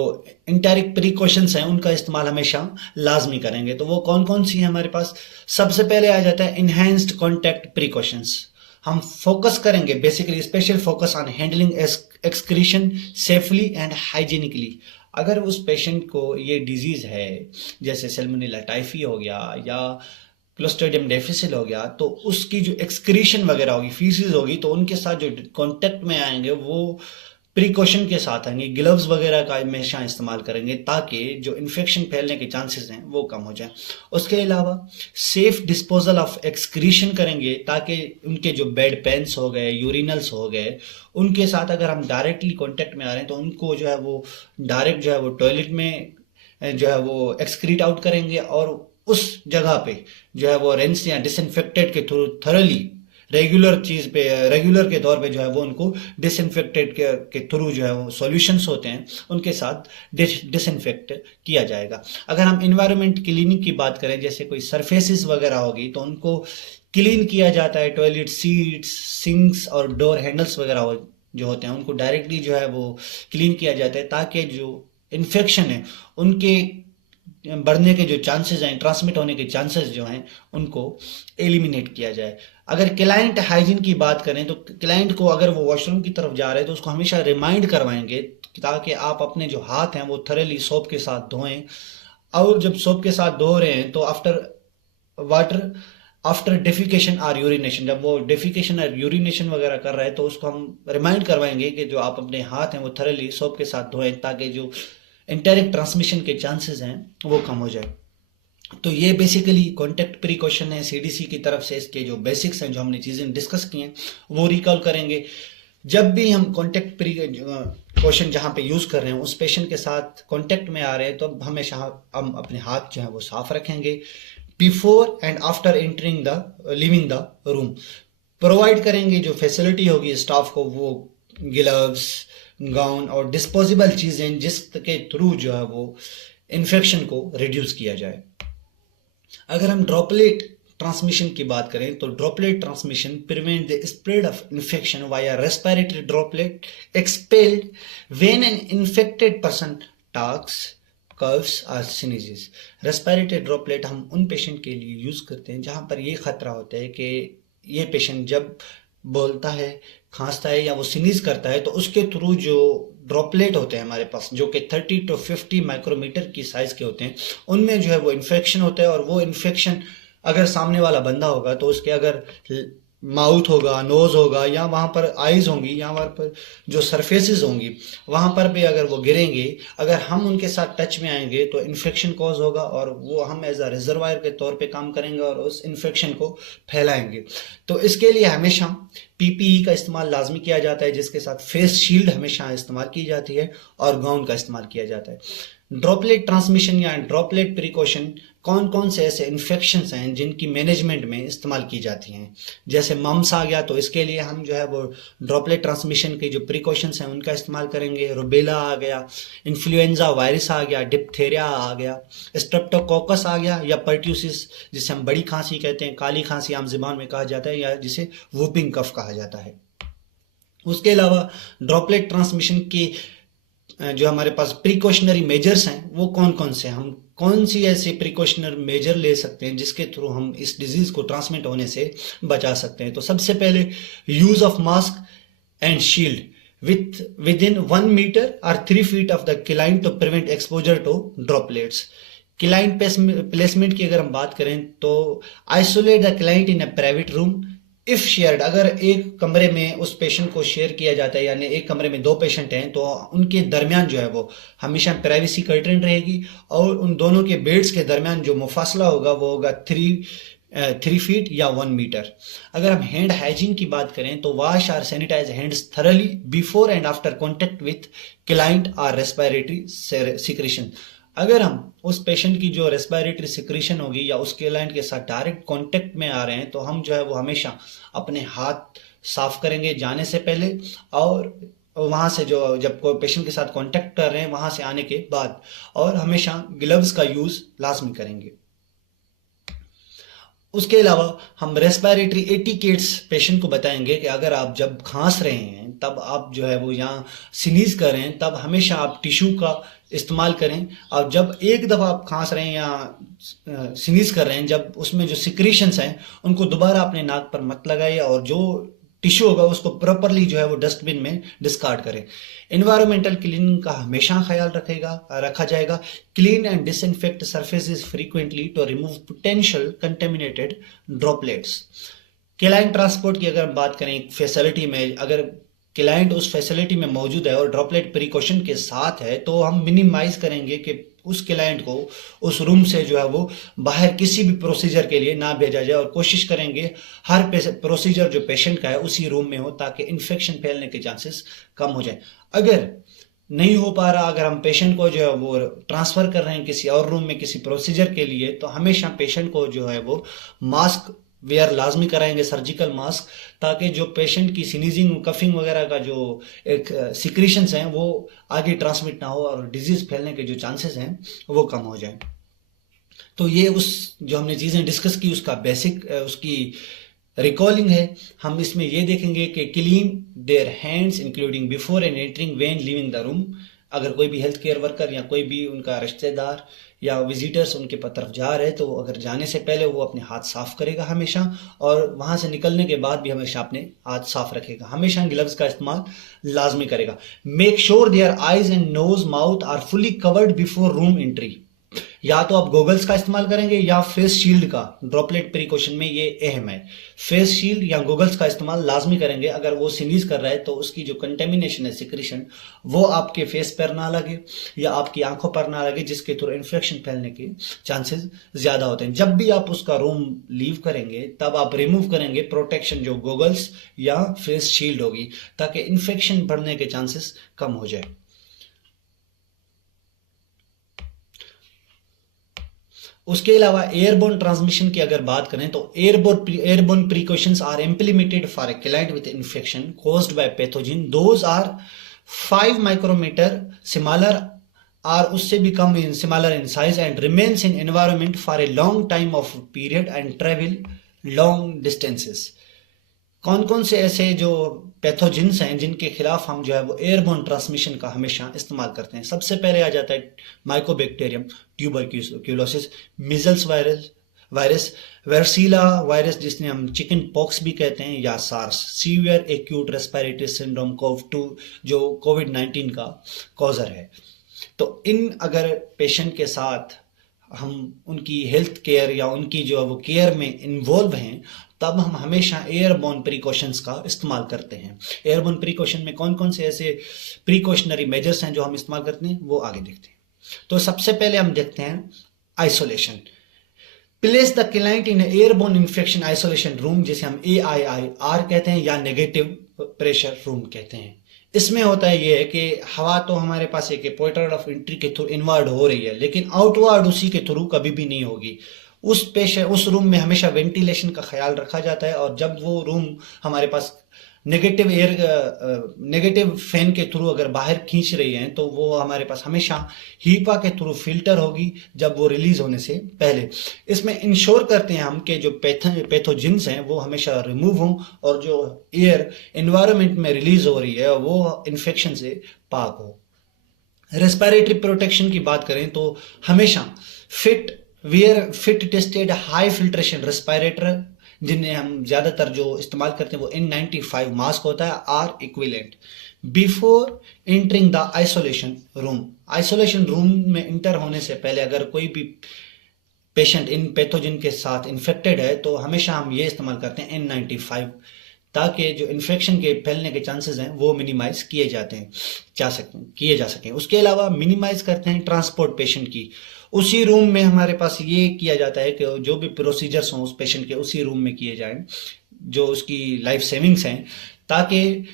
इंटेरिक प्रिकॉशंस हैं उनका इस्तेमाल हमेशा लाजमी करेंगे। तो वो कौन कौन सी हैं हमारे पास? सबसे पहले आ जाता है इनहेंस्ड कॉन्टैक्ट प्रिकॉशंस। हम फोकस करेंगे basically special focus on handling excretion safely and hygienically. अगर उस पेशेंट को ये डिजीज है जैसे सैल्मोनेला टाइफी हो गया या क्लोस्ट्रिडियम डिफिसिल हो गया, तो उसकी जो एक्सक्रीशन वगैरह होगी, फीसिस होगी, तो उनके साथ जो कांटेक्ट में आएंगे वो प्रिकॉशन के साथ आएंगे। ग्लव्स वगैरह का हमेशा इस्तेमाल करेंगे ताकि जो इन्फेक्शन फैलने के चांसेस हैं वो कम हो जाए। उसके अलावा सेफ डिस्पोजल ऑफ एक्सक्रीशन करेंगे ताकि उनके जो बेड पेन्स हो गए, यूरिनल्स हो गए, उनके साथ अगर हम डायरेक्टली कांटेक्ट में आ रहे हैं तो उनको जो है वो डायरेक्ट जो है वो टॉयलेट में जो है वो एक्सक्रीट आउट करेंगे और उस जगह पे जो है वो रेंस या डिसइंफेक्टेड के थ्रू थरली रेगुलर के तौर पे जो है वो उनको डिसइंफेक्टेड के थ्रू जो है वो सॉल्यूशंस होते हैं उनके साथ डिसइंफेक्ट किया जाएगा। अगर हम इन्वायरमेंट क्लीनिंग की बात करें, जैसे कोई सरफेसेस वगैरह होगी तो उनको क्लीन किया जाता है। टॉयलेट सीट्स, सिंक्स और डोर हैंडल्स वगैरह जो होते हैं उनको डायरेक्टली जो है वो क्लीन किया जाता है ताकि जो इन्फेक्शन है उनके बढ़ने के जो चांसेस हैं, ट्रांसमिट होने के चांसेस जो हैं, उनको एलिमिनेट किया जाए। अगर क्लाइंट हाइजीन की बात करें तो क्लाइंट को अगर वो वॉशरूम की तरफ जा रहे हैं तो उसको हमेशा रिमाइंड करवाएंगे ताकि आप अपने जो हाथ हैं वो थरली सोप के साथ धोएं। और जब सोप के साथ धो रहे हैं तो आफ्टर डेफिकेशन और यूरिनेशन, जब वो डेफिकेशन और यूरिनेशन वगैरह कर रहा है तो उसको हम रिमाइंड करवाएंगे कि जो आप अपने हाथ हैं वो थरली सोप के साथ धोएं ताकि जो इंटरनेट ट्रांसमिशन के चांसेस हैं वो कम हो जाए। तो ये बेसिकली कॉन्टेक्ट प्रिकॉशन है सीडीसी की तरफ से। इसके जो बेसिक्स हैं, जो हमने चीज़ें डिस्कस की हैं, वो रिकॉल करेंगे। जब भी हम कॉन्टेक्ट प्रिकॉशन जहाँ पे यूज़ कर रहे हैं उस पेशेंट के साथ कॉन्टेक्ट में आ रहे हैं तो हमेशा हम अपने हाथ जो है वो साफ रखेंगे। Before and after entering living the room provide करेंगे जो फैसिलिटी होगी स्टाफ को, वो ग्लव्स, गाउन और डिस्पोजेबल चीज़ें जिसके थ्रू जो है वो इन्फेक्शन को रिड्यूस किया जाए। अगर हम ड्रॉपलेट ट्रांसमिशन की बात करें तो droplet transmission prevent the spread of infection via respiratory droplet expelled when an infected person talks, coughs और स्नीजेस। रेस्पिरेटरी ड्रॉपलेट हम उन पेशेंट के लिए यूज करते हैं जहां पर ये खतरा होता है कि ये पेशेंट जब बोलता है, खांसता है या वो स्नीज करता है तो उसके थ्रू जो ड्रॉपलेट होते हैं हमारे पास, जो कि 30 to 50 माइक्रोमीटर की साइज के होते हैं, उनमें जो है वो इन्फेक्शन होता है। और वो इन्फेक्शन अगर सामने वाला बंदा होगा तो उसके अगर माउथ होगा, नोज होगा, या वहां पर आईज होंगी, या वहां पर जो सरफेसेस होंगी वहां पर भी अगर वो गिरेंगे, अगर हम उनके साथ टच में आएंगे तो इन्फेक्शन कॉज होगा और वो हम एज अ रिजर्वायर के तौर पे काम करेंगे और उस इन्फेक्शन को फैलाएंगे। तो इसके लिए हमेशा पीपीई का इस्तेमाल लाजमी किया जाता है, जिसके साथ फेस शील्ड हमेशा इस्तेमाल की जाती है और गाउन का इस्तेमाल किया जाता है। ड्रॉपलेट ट्रांसमिशन या ड्रॉपलेट प्रिकॉशन कौन कौन से ऐसे इन्फेक्शंस हैं जिनकी मैनेजमेंट में इस्तेमाल की जाती हैं। जैसे मम्स आ गया तो इसके लिए हम जो है वो ड्रॉपलेट ट्रांसमिशन के जो प्रिकॉशंस हैं उनका इस्तेमाल करेंगे। रुबेला आ गया, इन्फ्लुएंजा वायरस आ गया, डिप्थेरिया आ गया, स्ट्रेप्टोकोकस आ गया, या पर्ट्यूसिस जिसे हम बड़ी खांसी कहते हैं, काली खांसी आम ज़बान में कहा जाता है, या जिसे वूपिंग कफ कहा जाता है। उसके अलावा ड्रॉपलेट ट्रांसमिशन की जो हमारे पास प्रिकॉशनरी मेजर्स हैं वो कौन कौन से हैं, हम कौन सी ऐसे प्रिकॉशनरी मेजर ले सकते हैं जिसके थ्रू हम इस डिजीज को ट्रांसमिट होने से बचा सकते हैं। तो सबसे पहले use of mask and shield within 1 metre और 3 feet of the client to prevent exposure to droplets. Client placement की अगर हम बात करें तो isolate the client in a private room if shared. अगर एक कमरे में उस पेशेंट को शेयर किया जाता है, यानी एक कमरे में 2 पेशेंट हैं तो उनके दरमियान जो है वो हमेशा प्राइवेसी कर्टेन रहेगी और उन दोनों के बेड्स के दरमियान जो मुफासला होगा वो होगा 3 फीट या 1 मीटर। अगर हम हैंड हाइजीन की बात करें तो वॉश और sanitise hands thoroughly before and after contact with client और रेस्पिरेटरी सिक्रेशन। अगर हम उस पेशेंट की जो रेस्पिरेटरी सिक्रेशन होगी या उस क्लाइंट के साथ डायरेक्ट कांटेक्ट में आ रहे हैं तो हम जो है वो हमेशा अपने हाथ साफ करेंगे जाने से पहले, और वहां से जो जब कोई पेशेंट के साथ कांटेक्ट कर रहे हैं वहां से आने के बाद, और हमेशा ग्लव्स का यूज लाजमी करेंगे। उसके अलावा हम रेस्पिरेटरी एटिकेट्स पेशेंट को बताएंगे कि अगर आप जब खांस रहे हैं तब आप जो है वो यहाँ स्नीज कर रहे हैं तब हमेशा आप टिश्यू का इस्तेमाल करें, और जब एक दफ़ा आप खांस रहे हैं या स्नीज कर रहे हैं जब उसमें जो सिक्रीशंस हैं उनको दोबारा अपने नाक पर मत लगाइए, और जो टिश्यू होगा उसको प्रॉपरली जो है वो डस्टबिन में डिस्कार्ड करें। एनवायरमेंटल क्लीनिंग का हमेशा ख्याल रखा जाएगा। Clean and disinfect surfaces frequently to remove potential contaminated droplets. Client transport की अगर हम बात करें फैसिलिटी में, अगर क्लाइंट उस फैसिलिटी में मौजूद है और ड्रॉपलेट प्रिकॉशन के साथ है तो हम मिनिमाइज करेंगे कि उस क्लाइंट को उस रूम से जो है वो बाहर किसी भी प्रोसीजर के लिए ना भेजा जाए, और कोशिश करेंगे हर प्रोसीजर जो पेशेंट का है उसी रूम में हो ताकि इन्फेक्शन फैलने के चांसेस कम हो जाए। अगर नहीं हो पा रहा, अगर हम पेशेंट को जो है वो ट्रांसफर कर रहे हैं किसी और रूम में किसी प्रोसीजर के लिए, तो हमेशा पेशेंट को जो है वो मास्क वेयर लाजमी कराएंगे, सर्जिकल मास्क, ताकि जो पेशेंट की स्नीजिंग कफिंग वगैरह का जो एक सिक्रीशंस हैं वो आगे ट्रांसमिट ना हो और डिजीज फैलने के जो चांसेस हैं वो कम हो जाए। तो ये उस जो हमने चीज़ें डिस्कस की उसका बेसिक उसकी रिकॉलिंग है। हम इसमें ये देखेंगे कि clean their hands including before and entering when leaving the room. अगर कोई भी हेल्थ केयर वर्कर या कोई भी उनका रिश्तेदार या विजिटर्स उनके तरफ जा रहे हैं तो अगर जाने से पहले वो अपने हाथ साफ करेगा हमेशा, और वहां से निकलने के बाद भी हमेशा अपने हाथ साफ रखेगा, हमेशा ग्लव्स का इस्तेमाल लाजमी करेगा। Make sure their eyes and nose mouth are fully covered before room entry. या तो आप गॉगल्स का इस्तेमाल करेंगे या फेस शील्ड का, ड्रॉपलेट प्रिकॉशन में ये अहम है। फेस शील्ड या गॉगल्स का इस्तेमाल लाजमी करेंगे। अगर वो स्नीज कर रहा है तो उसकी जो कंटेमिनेशन है, सिक्रीशन, वो आपके फेस पर ना लगे या आपकी आंखों पर ना लगे, जिसके थ्रू इन्फेक्शन फैलने के चांसेस ज्यादा होते हैं। जब भी आप उसका रूम लीव करेंगे तब आप रिमूव करेंगे प्रोटेक्शन, जो गॉगल्स या फेस शील्ड होगी, ताकि इन्फेक्शन बढ़ने के चांसेस कम हो जाए। उसके अलावा एयरबोर्न ट्रांसमिशन की अगर बात करें तो airborne precautions are implemented for a client with infection caused by pathogen. Those are 5 micrometer smaller or उससे भी कम smaller in size and remains in environment for a long time of period and travel long distances. कौन कौन से ऐसे जो pathogens हैं जिनके खिलाफ हम जो है वो एयरबोर्न ट्रांसमिशन का हमेशा इस्तेमाल करते हैं? सबसे पहले आ जाता है mycobacterium tuberculosis, measles virus, varicella virus जिसने हम चिकन पॉक्स भी कहते हैं, या SARS, severe acute respiratory syndrome CoV two जो कोविड-19 का कॉजर है। तो इन अगर पेशेंट के साथ हम उनकी हेल्थ केयर या उनकी जो वो केयर में इन्वॉल्व हैं, तब हम हमेशा एयरबोर्न प्रिकॉशंस का इस्तेमाल करते हैं। एयरबोर्न प्रिकॉशन में कौन कौन से ऐसे प्रिकॉशनरी मेजर्स हैं जो हम इस्तेमाल करते हैं, वो आगे देखते हैं। तो सबसे पहले हम देखते हैं isolation. Place the client in airborne infection isolation room, जिसे हम AIIR कहते हैं या नेगेटिव प्रेशर रूम कहते हैं। इसमें होता है ये है कि हवा तो हमारे पास एक पॉइंट ऑफ एंट्री के थ्रू इनवर्ड हो रही है, लेकिन आउटवर्ड उसी के थ्रू कभी भी नहीं होगी। उस रूम में हमेशा वेंटिलेशन का ख्याल रखा जाता है, और जब वो रूम हमारे पास नेगेटिव फैन के थ्रू अगर बाहर खींच रही है तो वो हमारे पास हमेशा हीपा के थ्रू फिल्टर होगी जब वो रिलीज होने से पहले। इसमें इंश्योर करते हैं हम कि जो पैथोजेंस हैं वो हमेशा रिमूव हों, और जो एयर एनवायरनमेंट में रिलीज हो रही है वो इन्फेक्शन से पाक हो। रेस्पिरेटरी प्रोटेक्शन की बात करें तो हमेशा fit tested high filtration respirator, जिन्हें हम ज्यादातर जो इस्तेमाल करते हैं वो N95 मास्क होता है, or equivalent before entering the isolation room. Isolation room में इंटर होने से पहले अगर कोई भी पेशेंट इन पैथोजन के साथ इन्फेक्टेड है तो हमेशा हम ये इस्तेमाल करते हैं N95, ताकि जो इन्फेक्शन के फैलने के चांसेस हैं वो मिनिमाइज किए जा सकें। उसके अलावा मिनिमाइज करते हैं ट्रांसपोर्ट पेशेंट की। उसी रूम में हमारे पास ये किया जाता है कि जो भी प्रोसीजर्स हों उस पेशेंट के उसी रूम में किए जाएं, जो उसकी लाइफ सेविंग्स हैं, ताकि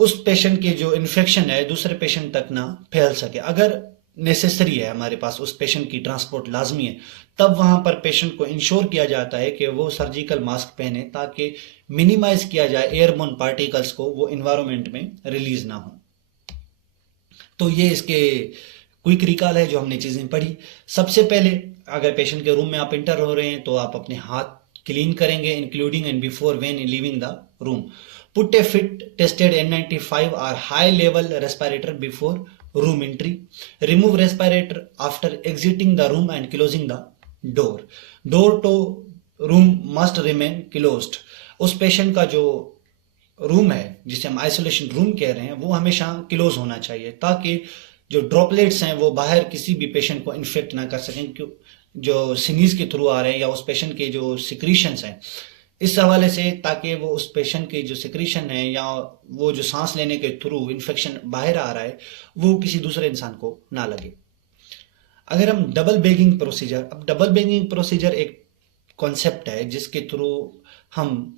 उस पेशेंट की जो इन्फेक्शन है दूसरे पेशेंट तक ना फैल सके। अगर नेसेसरी है, हमारे पास उस पेशेंट की ट्रांसपोर्ट लाजमी है, तब वहां पर पेशेंट को इंश्योर किया जाता है कि वो सर्जिकल मास्क पहने, ताकि मिनिमाइज किया जाए एयरबोर्न पार्टिकल्स को, वो इन्वायरमेंट में रिलीज ना हो। तो ये इसके क्विक रिकॉल है जो हमने चीजें पढ़ी। सबसे पहले अगर पेशेंट के रूम में आप इंटर हो रहे हैं तो आप अपने हाथ क्लीन करेंगे, including and before when leaving the room. Put a fit tested N95 और high level respirator before room entry. Remove respirator after exiting the room and closing the door to room must remain closed. उस patient का जो room है जिसे हम isolation room कह रहे हैं वो हमेशा क्लोज होना चाहिए, ताकि जो ड्रॉपलेट्स हैं वो बाहर किसी भी पेशेंट को इन्फेक्ट ना कर सकें, जो स्नीज के थ्रू आ रहे हैं या उस पेशेंट के जो सिक्रीशंस हैं, इस हवाले से, ताकि वो उस पेशेंट की जो सिक्रीशन है या वो जो सांस लेने के थ्रू इन्फेक्शन बाहर आ रहा है वो किसी दूसरे इंसान को ना लगे। अगर हम डबल बैगिंग प्रोसीजर एक कॉन्सेप्ट है जिसके थ्रू हम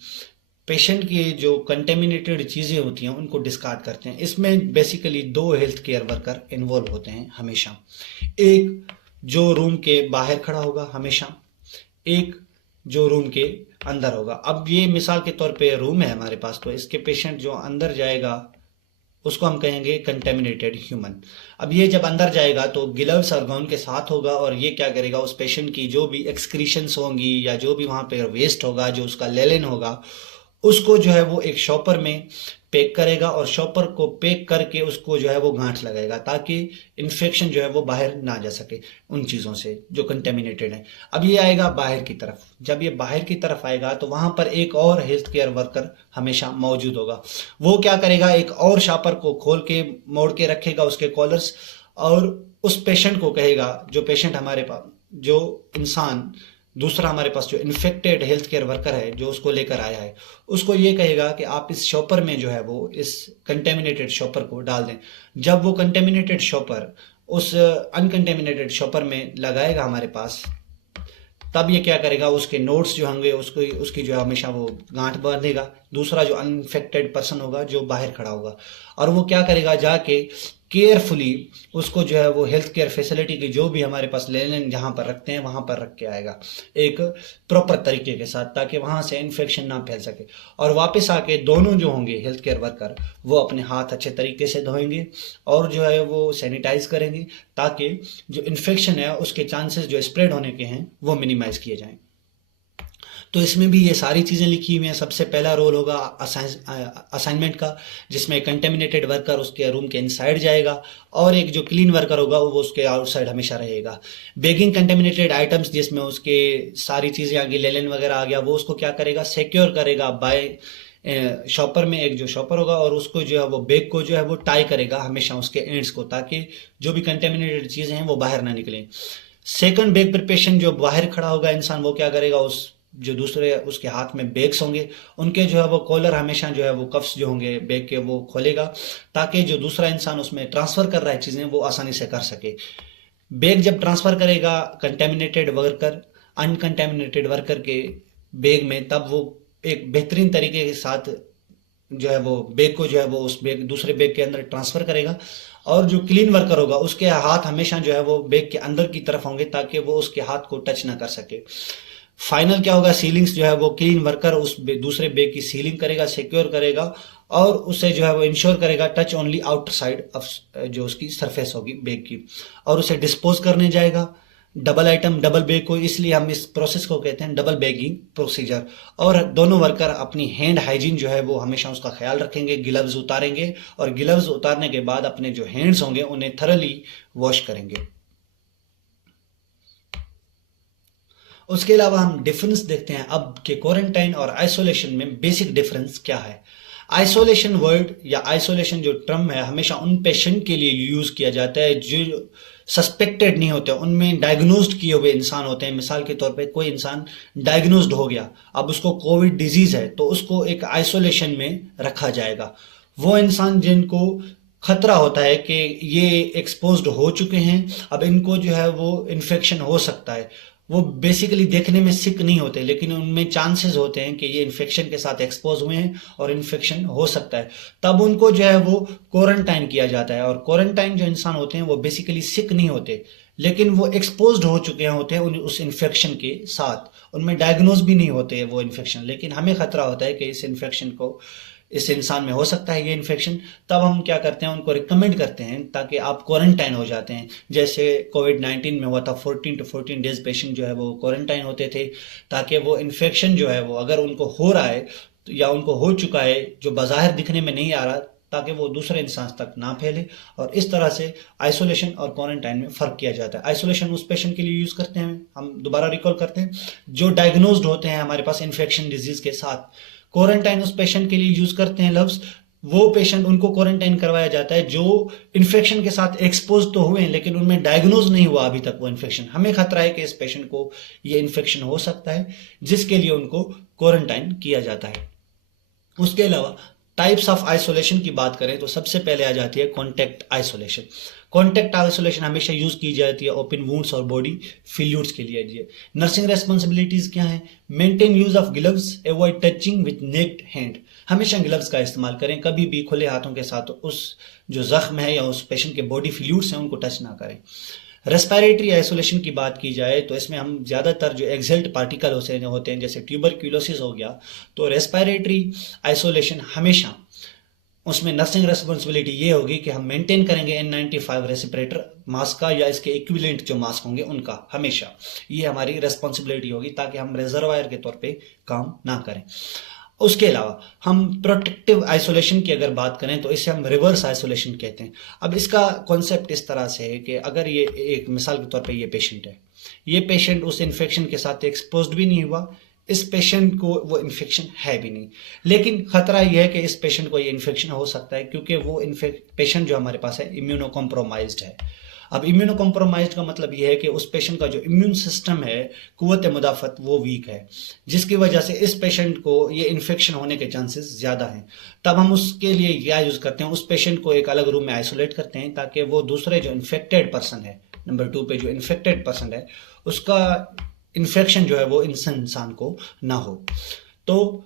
पेशेंट की जो कंटेमिनेटेड चीज़ें होती हैं उनको डिस्कार्ड करते हैं। इसमें basically 2 health care worker involve होते हैं हमेशा। एक जो रूम के बाहर खड़ा होगा हमेशा, एक जो रूम के अंदर होगा। अब ये मिसाल के तौर पे रूम है हमारे पास, तो इसके पेशेंट जो अंदर जाएगा उसको हम कहेंगे कंटेमिनेटेड ह्यूमन। अब ये जब अंदर जाएगा तो ग्लव्स और गाउन के साथ होगा, और ये क्या करेगा, उस पेशेंट की जो भी एक्सक्रीशंस होंगी या जो भी वहाँ पे वेस्ट होगा, जो उसका लेलिन होगा, उसको जो है वो एक शॉपर में पैक करेगा और शॉपर को पैक करके उसको जो है वो गांठ लगाएगा ताकि इन्फेक्शन जो है वो बाहर ना जा सके उन चीज़ों से जो कंटेमिनेटेड है। अब ये आएगा बाहर की तरफ, जब ये बाहर की तरफ आएगा तो वहां पर एक और हेल्थ केयर वर्कर हमेशा मौजूद होगा। वो क्या करेगा, एक और शॉपर को खोल के मोड़ के रखेगा उसके कॉलर्स, और उस पेशेंट को कहेगा, जो पेशेंट हमारे पास, जो इंसान दूसरा हमारे पास जो इन्फेक्टेड हेल्थ केयर वर्कर है जो उसको लेकर आया है, उसको ये कहेगा कि आप इस शॉपर में जो है वो इस कंटेमिनेटेड शॉपर को डाल दें। जब वो कंटेमिनेटेड शॉपर उस अनकंटेमिनेटेड शॉपर में लगाएगा हमारे पास, तब ये क्या करेगा, उसके नोट्स जो होंगे उसको उसकी जो है हमेशा वो गांठ बांधेगा दूसरा जो अनइंफेक्टेड पर्सन होगा जो बाहर खड़ा होगा, और वो क्या करेगा, जाके केयरफुली उसको जो है वो हेल्थ केयर फैसिलिटी की जो भी हमारे पास लेन जहां पर रखते हैं वहां पर रख के आएगा एक प्रॉपर तरीके के साथ, ताकि वहां से इन्फेक्शन ना फैल सके। और वापस आके दोनों जो होंगे हेल्थ केयर वर्कर वो अपने हाथ अच्छे तरीके से धोएंगे और जो है वो सैनिटाइज करेंगे, ताकि जो इन्फेक्शन है उसके चांसेस जो स्प्रेड होने के हैं वो मिनिमाइज किए जाएं। तो इसमें भी ये सारी चीज़ें लिखी हुई हैं। सबसे पहला रोल होगा असाइनमेंट का, जिसमें कंटेमिनेटेड वर्कर उसके रूम के इनसाइड जाएगा और एक जो क्लीन वर्कर होगा वो उसके आउटसाइड हमेशा रहेगा। बेगिंग कंटेमिनेटेड आइटम्स, जिसमें उसके सारी चीज़ें आ गई, लेलन वगैरह आ गया, वो उसको क्या करेगा, सिक्योर करेगा बाय शॉपर में, एक जो शॉपर होगा, और उसको जो है वो बैग को जो है वो टाई करेगा हमेशा उसके एंड्स को, ताकि जो भी कंटेमिनेटेड चीज़ें हैं वो बाहर ना निकलें। सेकंड बैग प्रिपरेशन, जो बाहर खड़ा होगा इंसान वो क्या करेगा, उस जो दूसरे उसके हाथ में बैग्स होंगे उनके जो है वो कॉलर हमेशा जो है वो कफ्स जो होंगे बैग के वो खोलेगा, ताकि जो दूसरा इंसान उसमें ट्रांसफर कर रहा है चीजें वो आसानी से कर सके। बैग जब ट्रांसफर करेगा कंटेमिनेटेड वर्कर अनकंटेमिनेटेड वर्कर के बैग में, तब वो एक बेहतरीन तरीके के साथ जो है वो बैग को जो है वो उस बैग दूसरे बैग के अंदर ट्रांसफर करेगा, और जो क्लीन वर्कर होगा उसके हाथ हमेशा जो है वो बैग के अंदर की तरफ होंगे ताकि वो उसके हाथ को टच ना कर सके। फाइनल क्या होगा, सीलिंग्स जो है वो क्लीन वर्कर उस दूसरे बैग की सीलिंग करेगा, सिक्योर करेगा, और उसे जो है वो इंश्योर करेगा touch only outer side of जो उसकी सरफेस होगी बैग की, और उसे डिस्पोज करने जाएगा डबल आइटम डबल बैग को। इसलिए हम इस प्रोसेस को कहते हैं डबल बैगिंग प्रोसीजर। और दोनों वर्कर अपनी हैंड हाइजीन जो है वो हमेशा उसका ख्याल रखेंगे, ग्लव्स उतारेंगे, और ग्लव्स उतारने के बाद अपने जो हैंड्स होंगे उन्हें थरली वॉश करेंगे। उसके अलावा हम डिफरेंस देखते हैं अब कि क्वारंटाइन और आइसोलेशन में बेसिक डिफरेंस क्या है। आइसोलेशन वर्ड या आइसोलेशन जो टर्म है हमेशा उन पेशेंट के लिए यूज किया जाता है जो सस्पेक्टेड नहीं होते, उनमें डायग्नोज्ड किए हुए इंसान होते हैं। मिसाल के तौर पे कोई इंसान डायग्नोज्ड हो गया, अब उसको कोविड डिजीज है, तो उसको एक आइसोलेशन में रखा जाएगा। वो इंसान जिनको खतरा होता है कि ये एक्सपोज्ड हो चुके हैं, अब इनको जो है वो इन्फेक्शन हो सकता है, वो बेसिकली देखने में सिक नहीं होते लेकिन उनमें चांसेस होते हैं कि ये इन्फेक्शन के साथ एक्सपोज हुए हैं और इन्फेक्शन हो सकता है, तब उनको जो है वो क्वारंटाइन किया जाता है। और क्वारंटाइन जो इंसान होते हैं वो बेसिकली सिक नहीं होते लेकिन वो एक्सपोज्ड हो चुके होते हैं उस इन्फेक्शन के साथ, उनमें डायग्नोज भी नहीं होते वो इन्फेक्शन, लेकिन हमें खतरा होता है कि इस इन्फेक्शन को इस इंसान में हो सकता है ये इन्फेक्शन। तब हम क्या करते हैं, उनको रिकमेंड करते हैं ताकि आप क्वारंटाइन हो जाते हैं। जैसे कोविड-19 में हुआ था, 14 to 14 डेज पेशेंट जो है वो क्वारंटाइन होते थे, ताकि वो इन्फेक्शन जो है वो अगर उनको हो रहा है या उनको हो चुका है जो बाज़ाहिर दिखने में नहीं आ रहा, ताकि वो दूसरे इंसान तक ना फैले। और इस तरह से आइसोलेशन और क्वारंटाइन में फ़र्क किया जाता है। आइसोलेशन उस पेशेंट के लिए यूज़ करते हैं, हम दोबारा रिकॉल करते हैं, जो डायग्नोज्ड होते हैं हमारे पास इन्फेक्शन डिजीज के साथ। क्वारंटाइन उस पेशेंट के लिए यूज करते हैं लफ्ज, वो पेशेंट उनको क्वारंटाइन करवाया जाता है जो इन्फेक्शन के साथ एक्सपोज तो हुए हैं लेकिन उनमें डायग्नोज नहीं हुआ अभी तक वो इन्फेक्शन। हमें खतरा है कि इस पेशेंट को ये इन्फेक्शन हो सकता है, जिसके लिए उनको क्वारंटाइन किया जाता है। उसके अलावा टाइप्स ऑफ आइसोलेशन की बात करें तो सबसे पहले आ जाती है कॉन्टैक्ट आइसोलेशन। कॉन्टैक्ट आइसोलेशन हमेशा यूज की जाती है ओपन वुंड्स और बॉडी फ्लूइड्स के लिए। नर्सिंग रेस्पॉन्सिबिलिटीज क्या है, maintain use of gloves, avoid touching with naked hand. हमेशा ग्लव्स का इस्तेमाल करें, कभी भी खुले हाथों के साथ उस जो जख्म है या उस पेशेंट के बॉडी फ्लूइड्स हैं उनको टच ना करें। रेस्पिरेटरी आइसोलेशन की बात की जाए तो इसमें हम ज़्यादातर जो एक्सहेल्ड पार्टिकल होते हैं जैसे ट्यूबरक्यूलोसिस हो गया, तो रेस्पिरेटरी आइसोलेशन हमेशा उसमें नर्सिंग रेस्पॉन्सिबिलिटी ये होगी कि हम मेंटेन करेंगे N95 रेस्पिरेटर मास्क का या इसके इक्विवेलेंट जो मास्क होंगे उनका, हमेशा ये हमारी रेस्पॉन्सिबिलिटी होगी ताकि हम रिजर्वायर के तौर पे काम ना करें। उसके अलावा हम प्रोटेक्टिव आइसोलेशन की अगर बात करें तो इसे हम रिवर्स आइसोलेशन कहते हैं। अब इसका कॉन्सेप्ट इस तरह से है कि अगर ये एक मिसाल के तौर पे ये पेशेंट है, ये पेशेंट उस इन्फेक्शन के साथ एक्सपोज्ड भी नहीं हुआ, इस पेशेंट को वो इन्फेक्शन है भी नहीं, लेकिन खतरा यह है कि इस पेशेंट को ये इन्फेक्शन हो सकता है क्योंकि वो पेशेंट जो हमारे पास है इम्यूनो कॉम्प्रोमाइज्ड है। अब इम्यूनो कॉम्प्रोमाइज्ड का मतलब यह है कि उस पेशेंट का जो इम्यून सिस्टम है, कुव्वत मुदाफत, वो वीक है, जिसकी वजह से इस पेशेंट को ये इन्फेक्शन होने के चांसेस ज़्यादा हैं। तब हम उसके लिए क्या यूज़ करते हैं, उस पेशेंट को एक अलग रूम में आइसोलेट करते हैं ताकि वो दूसरे जो इन्फेक्टेड पर्सन है, नंबर 2 पे जो इन्फेक्टेड पर्सन है, उसका इन्फेक्शन जो है वो इंसान को ना हो। तो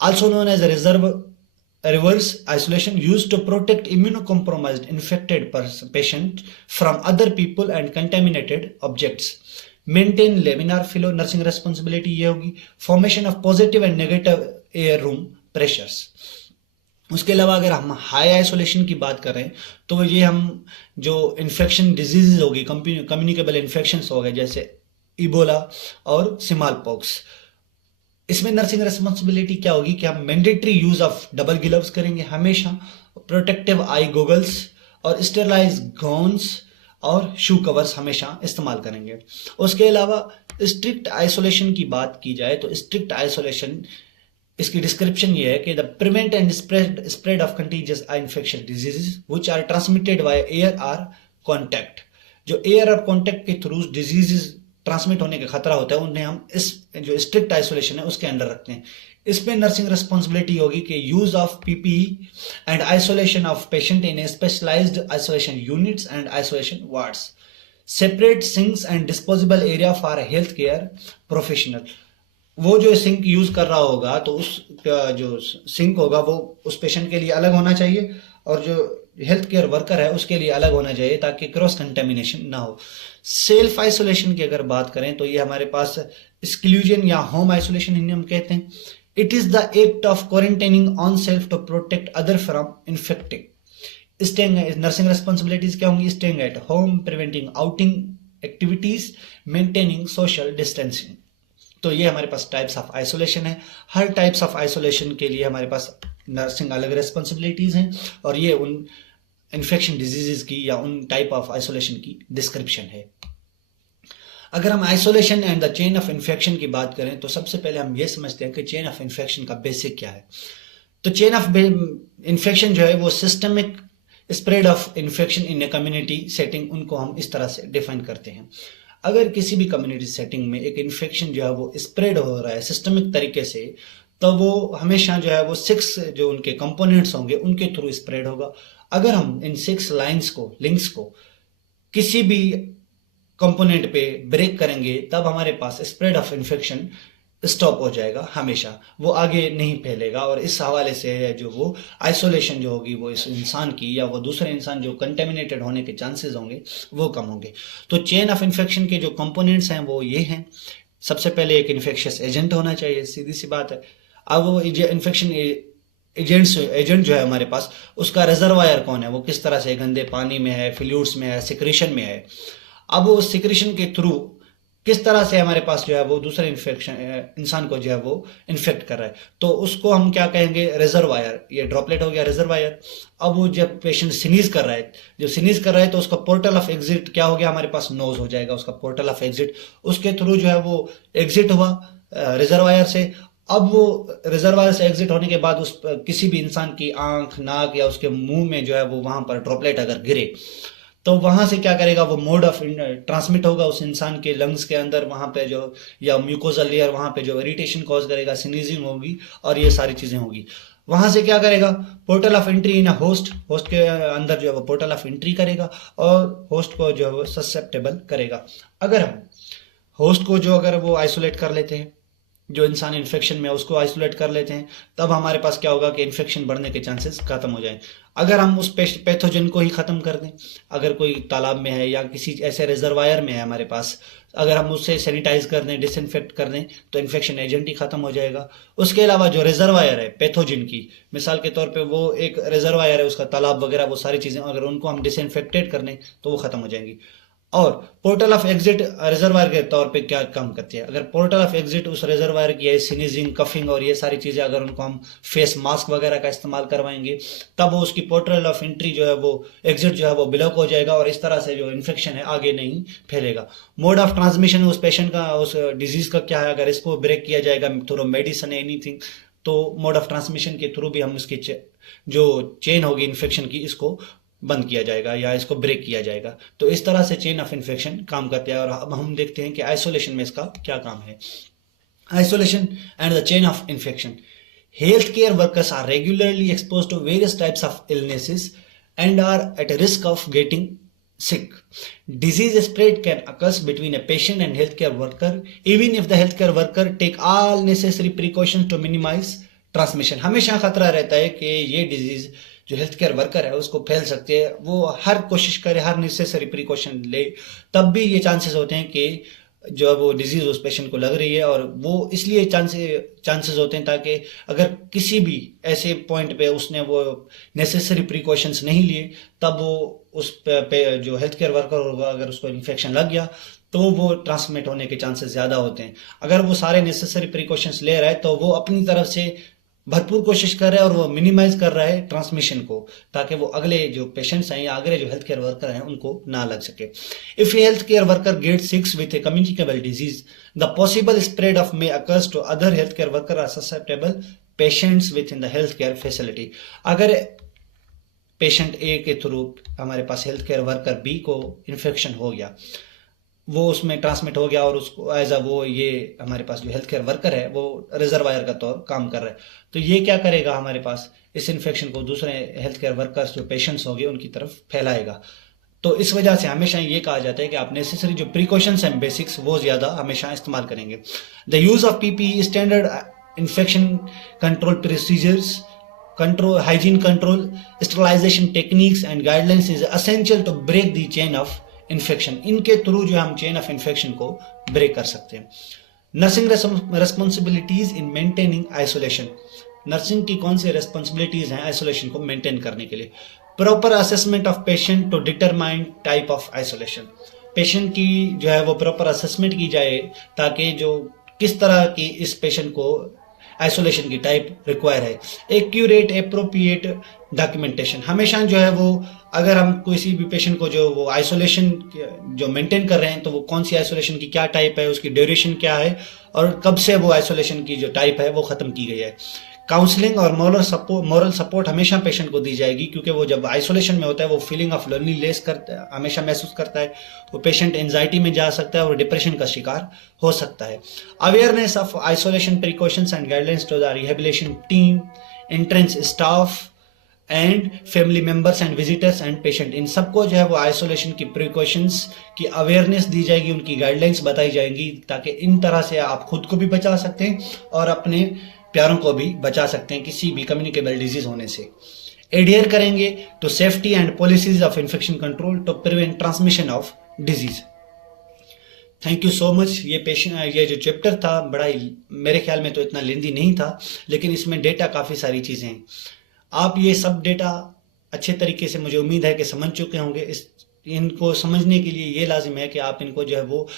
also known as reverse isolation used to protect immunocompromised infected patient from other people and contaminated objects, maintain laminar flow nursing responsibility, ये होगी formation of positive and negative air room pressures। उसके अलावा अगर हम हाई आइसोलेशन की बात करें तो ये हम जो इन्फेक्शन डिजीज होगी, कम्युनिकेबल इन्फेक्शन हो गए जैसे इबोला और स्मॉल पॉक्स, इसमें नर्सिंग रिस्पॉन्सिबिलिटी क्या होगी कि हम mandatory use of double gloves करेंगे हमेशा, प्रोटेक्टिव आई गोगल्स और स्टेरलाइज गाउन्स और शू कवर्स हमेशा इस्तेमाल करेंगे। उसके अलावा स्ट्रिक्ट आइसोलेशन की बात की जाए तो स्ट्रिक्ट आइसोलेशन, इसकी डिस्क्रिप्शन ये है कि the prevent and spread of contagious infection diseases which are transmitted by air or contact. जो एयर और कॉन्टैक्ट के थ्रू डिजीजेस ट्रांसमिट होने का खतरा होता है, उन्हें हम इस जो स्ट्रिक्ट आइसोलेशन है उसके अंडर रखते हैं। इसमें नर्सिंग रिस्पॉन्सिबिलिटी होगी कि use of PPE and isolation of patient in specialised isolation units and isolation wards, separate sinks and disposable area for health care professional. वो जो सिंक यूज कर रहा होगा तो उस जो सिंक होगा वो उस पेशेंट के लिए अलग होना चाहिए और जो हेल्थ केयर वर्कर है उसके लिए अलग होना चाहिए ताकि क्रॉस कंटेमिनेशन ना हो। सेल्फ आइसोलेशन की अगर बात करें तो ये हमारे पास एक्सक्लूजन या होम आइसोलेशन इन्हें हम कहते हैं। It is the act of quarantining on self to protect other from infecting. Staying nursing responsibilities क्या होंगी, staying at home, preventing outing activities, maintaining social distancing. तो ये हमारे पास टाइप्स ऑफ आइसोलेशन है। हर टाइप्स ऑफ आइसोलेशन के लिए हमारे पास nursing अलग रिस्पॉन्सिबिलिटीज हैं और ये उन इन्फेक्शन डिजीजेस की या उन टाइप ऑफ आइसोलेशन की डिस्क्रिप्शन है। अगर हम isolation and the chain of infection की बात करें तो सबसे पहले हम ये समझते हैं कि चेन ऑफ इन्फेक्शन का बेसिक क्या है। तो चेन ऑफ इन्फेक्शन जो है वो systemic spread of infection in a community setting, उनको हम इस तरह से डिफाइन करते हैं। अगर किसी भी कम्युनिटी सेटिंग में एक इन्फेक्शन जो है वो स्प्रेड हो रहा है सिस्टमिक तरीके से, तो वो हमेशा जो है वो 6 जो उनके कंपोनेंट्स होंगे उनके थ्रू स्प्रेड होगा। अगर हम इन 6 लाइंस को, लिंक्स को किसी भी कंपोनेंट पे ब्रेक करेंगे तब हमारे पास स्प्रेड ऑफ इन्फेक्शन स्टॉप हो जाएगा, हमेशा वो आगे नहीं फैलेगा। और इस हवाले से है जो वो आइसोलेशन जो होगी वो इस इंसान की या वो दूसरे इंसान जो कंटेमिनेटेड होने के चांसेस होंगे वो कम होंगे। तो चेन ऑफ इन्फेक्शन के जो कंपोनेंट्स हैं वो ये हैं। सबसे पहले एक इन्फेक्शियस एजेंट होना चाहिए, सीधी सी बात है। अब वो इन्फेक्शन एजेंट जो है हमारे पास, उसका रिजर्वायर कौन है, वो किस तरह से, गंदे पानी में है, फ्लूइड्स में है, सिक्रेशन में है। अब वो सिक्रेशन के थ्रू किस तरह से हमारे पास जो है वो दूसरे इंसान को जो है वो इन्फेक्ट कर रहा है, तो उसको हम क्या कहेंगे, रिजर्वायर। ये ड्रॉपलेट हो गया रिजर्वायर। अब वो जब पेशेंट स्नीज कर रहा है, जो स्नीज कर रहा है तो उसका पोर्टल ऑफ एग्जिट क्या हो गया, हमारे पास नोज हो जाएगा उसका पोर्टल ऑफ एग्जिट। उसके थ्रू जो है वो एग्जिट हुआ रिजर्वायर से। अब वो रिजर्वायर से एग्जिट होने के बाद उस किसी भी इंसान की आंख, नाक या उसके मुंह में जो है वो वहां पर ड्रॉपलेट अगर गिरे तो वहां से क्या करेगा, वो मोड ऑफ ट्रांसमिट होगा उस इंसान के लंग्स के अंदर, वहां पे जो या म्यूकोजल लेयर वहां पे जो इरिटेशन कॉज करेगा, स्नीजिंग होगी और ये सारी चीजें होगी। वहां से क्या करेगा, portal of entry in host, host के अंदर जो है वो पोर्टल ऑफ एंट्री करेगा और होस्ट को जो है वो ससेप्टेबल करेगा। अगर हम होस्ट को जो अगर वो आइसोलेट कर लेते हैं, जो इंसान इन्फेक्शन में उसको आइसोलेट कर लेते हैं, तब हमारे पास क्या होगा कि इन्फेक्शन बढ़ने के चांसेस खत्म हो जाएं। अगर हम उस पैथोजन को ही खत्म कर दें, अगर कोई तालाब में है या किसी ऐसे रिजर्वायर में है हमारे पास, अगर हम उससे सैनिटाइज कर दें, डिसइंफेक्ट कर दें, तो इन्फेक्शन एजेंट ही खत्म हो जाएगा। उसके अलावा जो रिजर्वायर है पैथोजन की, मिसाल के तौर पे वो एक रिजर्वायर है, उसका तालाब वगैरह वो सारी चीज़ें, अगर उनको हम डिसइंफेक्टेड कर दें तो वो खत्म हो जाएंगी। और पोर्टल ऑफ एग्जिट रिजर्वायर के तौर पे क्या काम करती है। अगर पोर्टल ऑफ एग्जिट उस रिजर्वायर की है, स्नीजिंग, कफिंग और ये सारी चीजें अगर उनको हम फेस मास्क वगैरह का इस्तेमाल करवाएंगे, तब वो उसकी पोर्टल ऑफ एंट्री जो है वो एग्जिट जो है वो ब्लॉक हो जाएगा और इस तरह से जो इन्फेक्शन है आगे नहीं फैलेगा। मोड ऑफ ट्रांसमिशन उस पेशेंट का, उस डिजीज का क्या है, अगर इसको ब्रेक किया जाएगा थ्रू मेडिसिन एनीथिंग, तो मोड ऑफ ट्रांसमिशन के थ्रू भी हम उसकी जो चेन होगी इन्फेक्शन की, इसको बंद किया जाएगा या इसको ब्रेक किया जाएगा। तो इस तरह से चेन ऑफ इन्फेक्शन काम करते हैं। और अब हम देखते हैं कि आइसोलेशन में इसका क्या काम है। Isolation and the chain of infection. Healthcare workers are regularly exposed to various types of illnesses and are at a risk of getting sick. Disease spread can occur between a patient and healthcare worker, even if the healthcare worker take all necessary precautions to minimize transmission. हमेशा खतरा रहता है कि ये disease जो health care worker है उसको फैल सकती है। वो हर कोशिश करे, हर नेसेसरी प्रिकॉशन ले, तब भी ये चांसेस होते हैं कि जो वो डिजीज उस पेशेंट को लग रही है। और वो इसलिए चांसेस होते हैं ताकि अगर किसी भी ऐसे पॉइंट पे उसने वो नेसेसरी प्रिकॉशंस नहीं लिए, तब वो उस पे जो हेल्थ केयर वर्कर होगा अगर उसको इन्फेक्शन लग गया तो वो ट्रांसमिट होने के चांसेस ज्यादा होते हैं। अगर वो सारे नेसेसरी प्रिकॉशंस ले रहा है तो वो अपनी तरफ से भरपूर कोशिश कर रहा है और वो मिनिमाइज कर रहा है ट्रांसमिशन को, ताकि वो अगले जो पेशेंट्स हैं या अगले जो हेल्थ केयर वर्कर हैं उनको ना लग सके। If a health care worker get sick with a communicable disease, the possible spread of may occurs to other health care worker or susceptible patients with in the health care facility. अगर patient A के through हमारे पास health care worker B को infection हो गया, वो उसमें transmit हो गया और उसको एज अ वो ये हमारे पास जो हेल्थ केयर वर्कर है वो रिजर्वायर का तौर काम कर रहा है, तो ये क्या करेगा, हमारे पास इस इन्फेक्शन को दूसरे हेल्थ केयर वर्कर्स जो पेशेंट्स होंगे उनकी तरफ फैलाएगा। तो इस वजह से हमेशा ये कहा जाता है कि आप नेसेसरी जो प्रिकॉशंस हैं बेसिक्स वो ज्यादा हमेशा इस्तेमाल करेंगे। The use of PPE, standard infection control procedures, control, hygiene control, sterilization techniques and guidelines is essential to break the chain of infection. इनके थ्रू जो हम चेन ऑफ इन्फेक्शन को ब्रेक कर सकते हैं। Nursing responsibilities in maintaining isolation. Nursing की कौन सी रेस्पॉन्सिबिलिटीज हैं आइसोलेशन को मेंटेन करने के लिए। Proper assessment of patient to determine type of isolation. Patient की जो है वो प्रॉपर असेसमेंट की जाए ताकि जो किस तरह की इस पेशेंट को आइसोलेशन की टाइप रिक्वायर है। Accurate appropriate documentation. हमेशा जो है वो अगर हम किसी भी पेशेंट को जो वो आइसोलेशन जो मेंटेन कर रहे हैं तो वो कौन सी आइसोलेशन की क्या टाइप है, उसकी ड्यूरेशन क्या है और कब से वो आइसोलेशन की जो टाइप है वो खत्म की गई है। काउंसलिंग और मॉरल सपोर्ट हमेशा पेशेंट को दी जाएगी, क्योंकि वो जब आइसोलेशन में होता है वो फीलिंग ऑफ लोनलीनेस हमेशा महसूस करता है। वो पेशेंट एंजाइटी में जा सकता है और डिप्रेशन का शिकार हो सकता है। Awareness of isolation precautions and guidelines to the rehabilitation team, entrance staff and family members and visitors and patient, इन सबको जो है वो आइसोलेशन की प्रिकॉशंस की अवेयरनेस दी जाएगी, उनकी गाइडलाइंस बताई जाएंगी, ताकि इन तरह से आप खुद को भी बचा सकते हैं और अपने प्यारों को भी बचा सकते हैं किसी भी कम्युनिकेबल डिजीज होने से। एडियर करेंगे to safety and policies of infection control to prevent transmission of disease. Thank you so much. ये जो चैप्टर था बड़ा ही, मेरे ख्याल में तो इतना लेंदी नहीं था, लेकिन इसमें डेटा काफ़ी सारी चीज़ें हैं। आप ये सब डेटा अच्छे तरीके से मुझे उम्मीद है कि समझ चुके होंगे। इनको समझने के लिए ये लाजिम है कि आप इनको जो है वो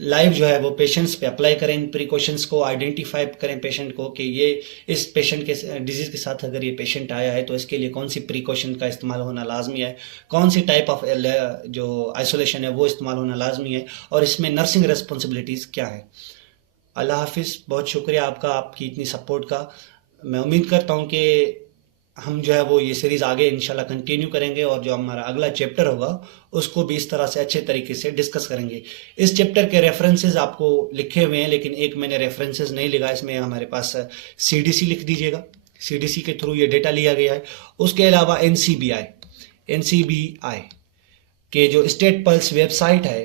लाइव जो है वो पेशेंट्स पे अप्लाई करें, इन प्रिकॉशंस को आइडेंटिफाई करें पेशेंट को कि ये इस पेशेंट के डिजीज के साथ अगर ये पेशेंट आया है तो इसके लिए कौन सी प्रिकॉशन का इस्तेमाल होना लाजमी है, कौन सी टाइप ऑफ जो आइसोलेशन है वो इस्तेमाल होना लाजमी है और इसमें नर्सिंग रेस्पॉन्सिबिलिटीज़ क्या है। अल्लाह हाफिज़। बहुत शुक्रिया आपका, आपकी इतनी सपोर्ट का। मैं उम्मीद करता हूँ कि हम जो है वो ये सीरीज़ आगे इंशाल्लाह कंटिन्यू करेंगे और जो हमारा अगला चैप्टर होगा उसको भी इस तरह से अच्छे तरीके से डिस्कस करेंगे। इस चैप्टर के रेफरेंसेस आपको लिखे हुए हैं, लेकिन एक मैंने रेफरेंसेस नहीं लिखा, इसमें हमारे पास CDC लिख दीजिएगा, CDC के थ्रू ये डेटा लिया गया है। उसके अलावा NCBI के जो स्टेट पल्स वेबसाइट है,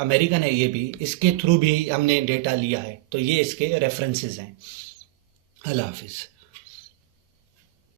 अमेरिकन है ये भी, इसके थ्रू भी हमने डेटा लिया है, तो ये इसके रेफरेंसेस हैं। अल्लाह हाफिज़।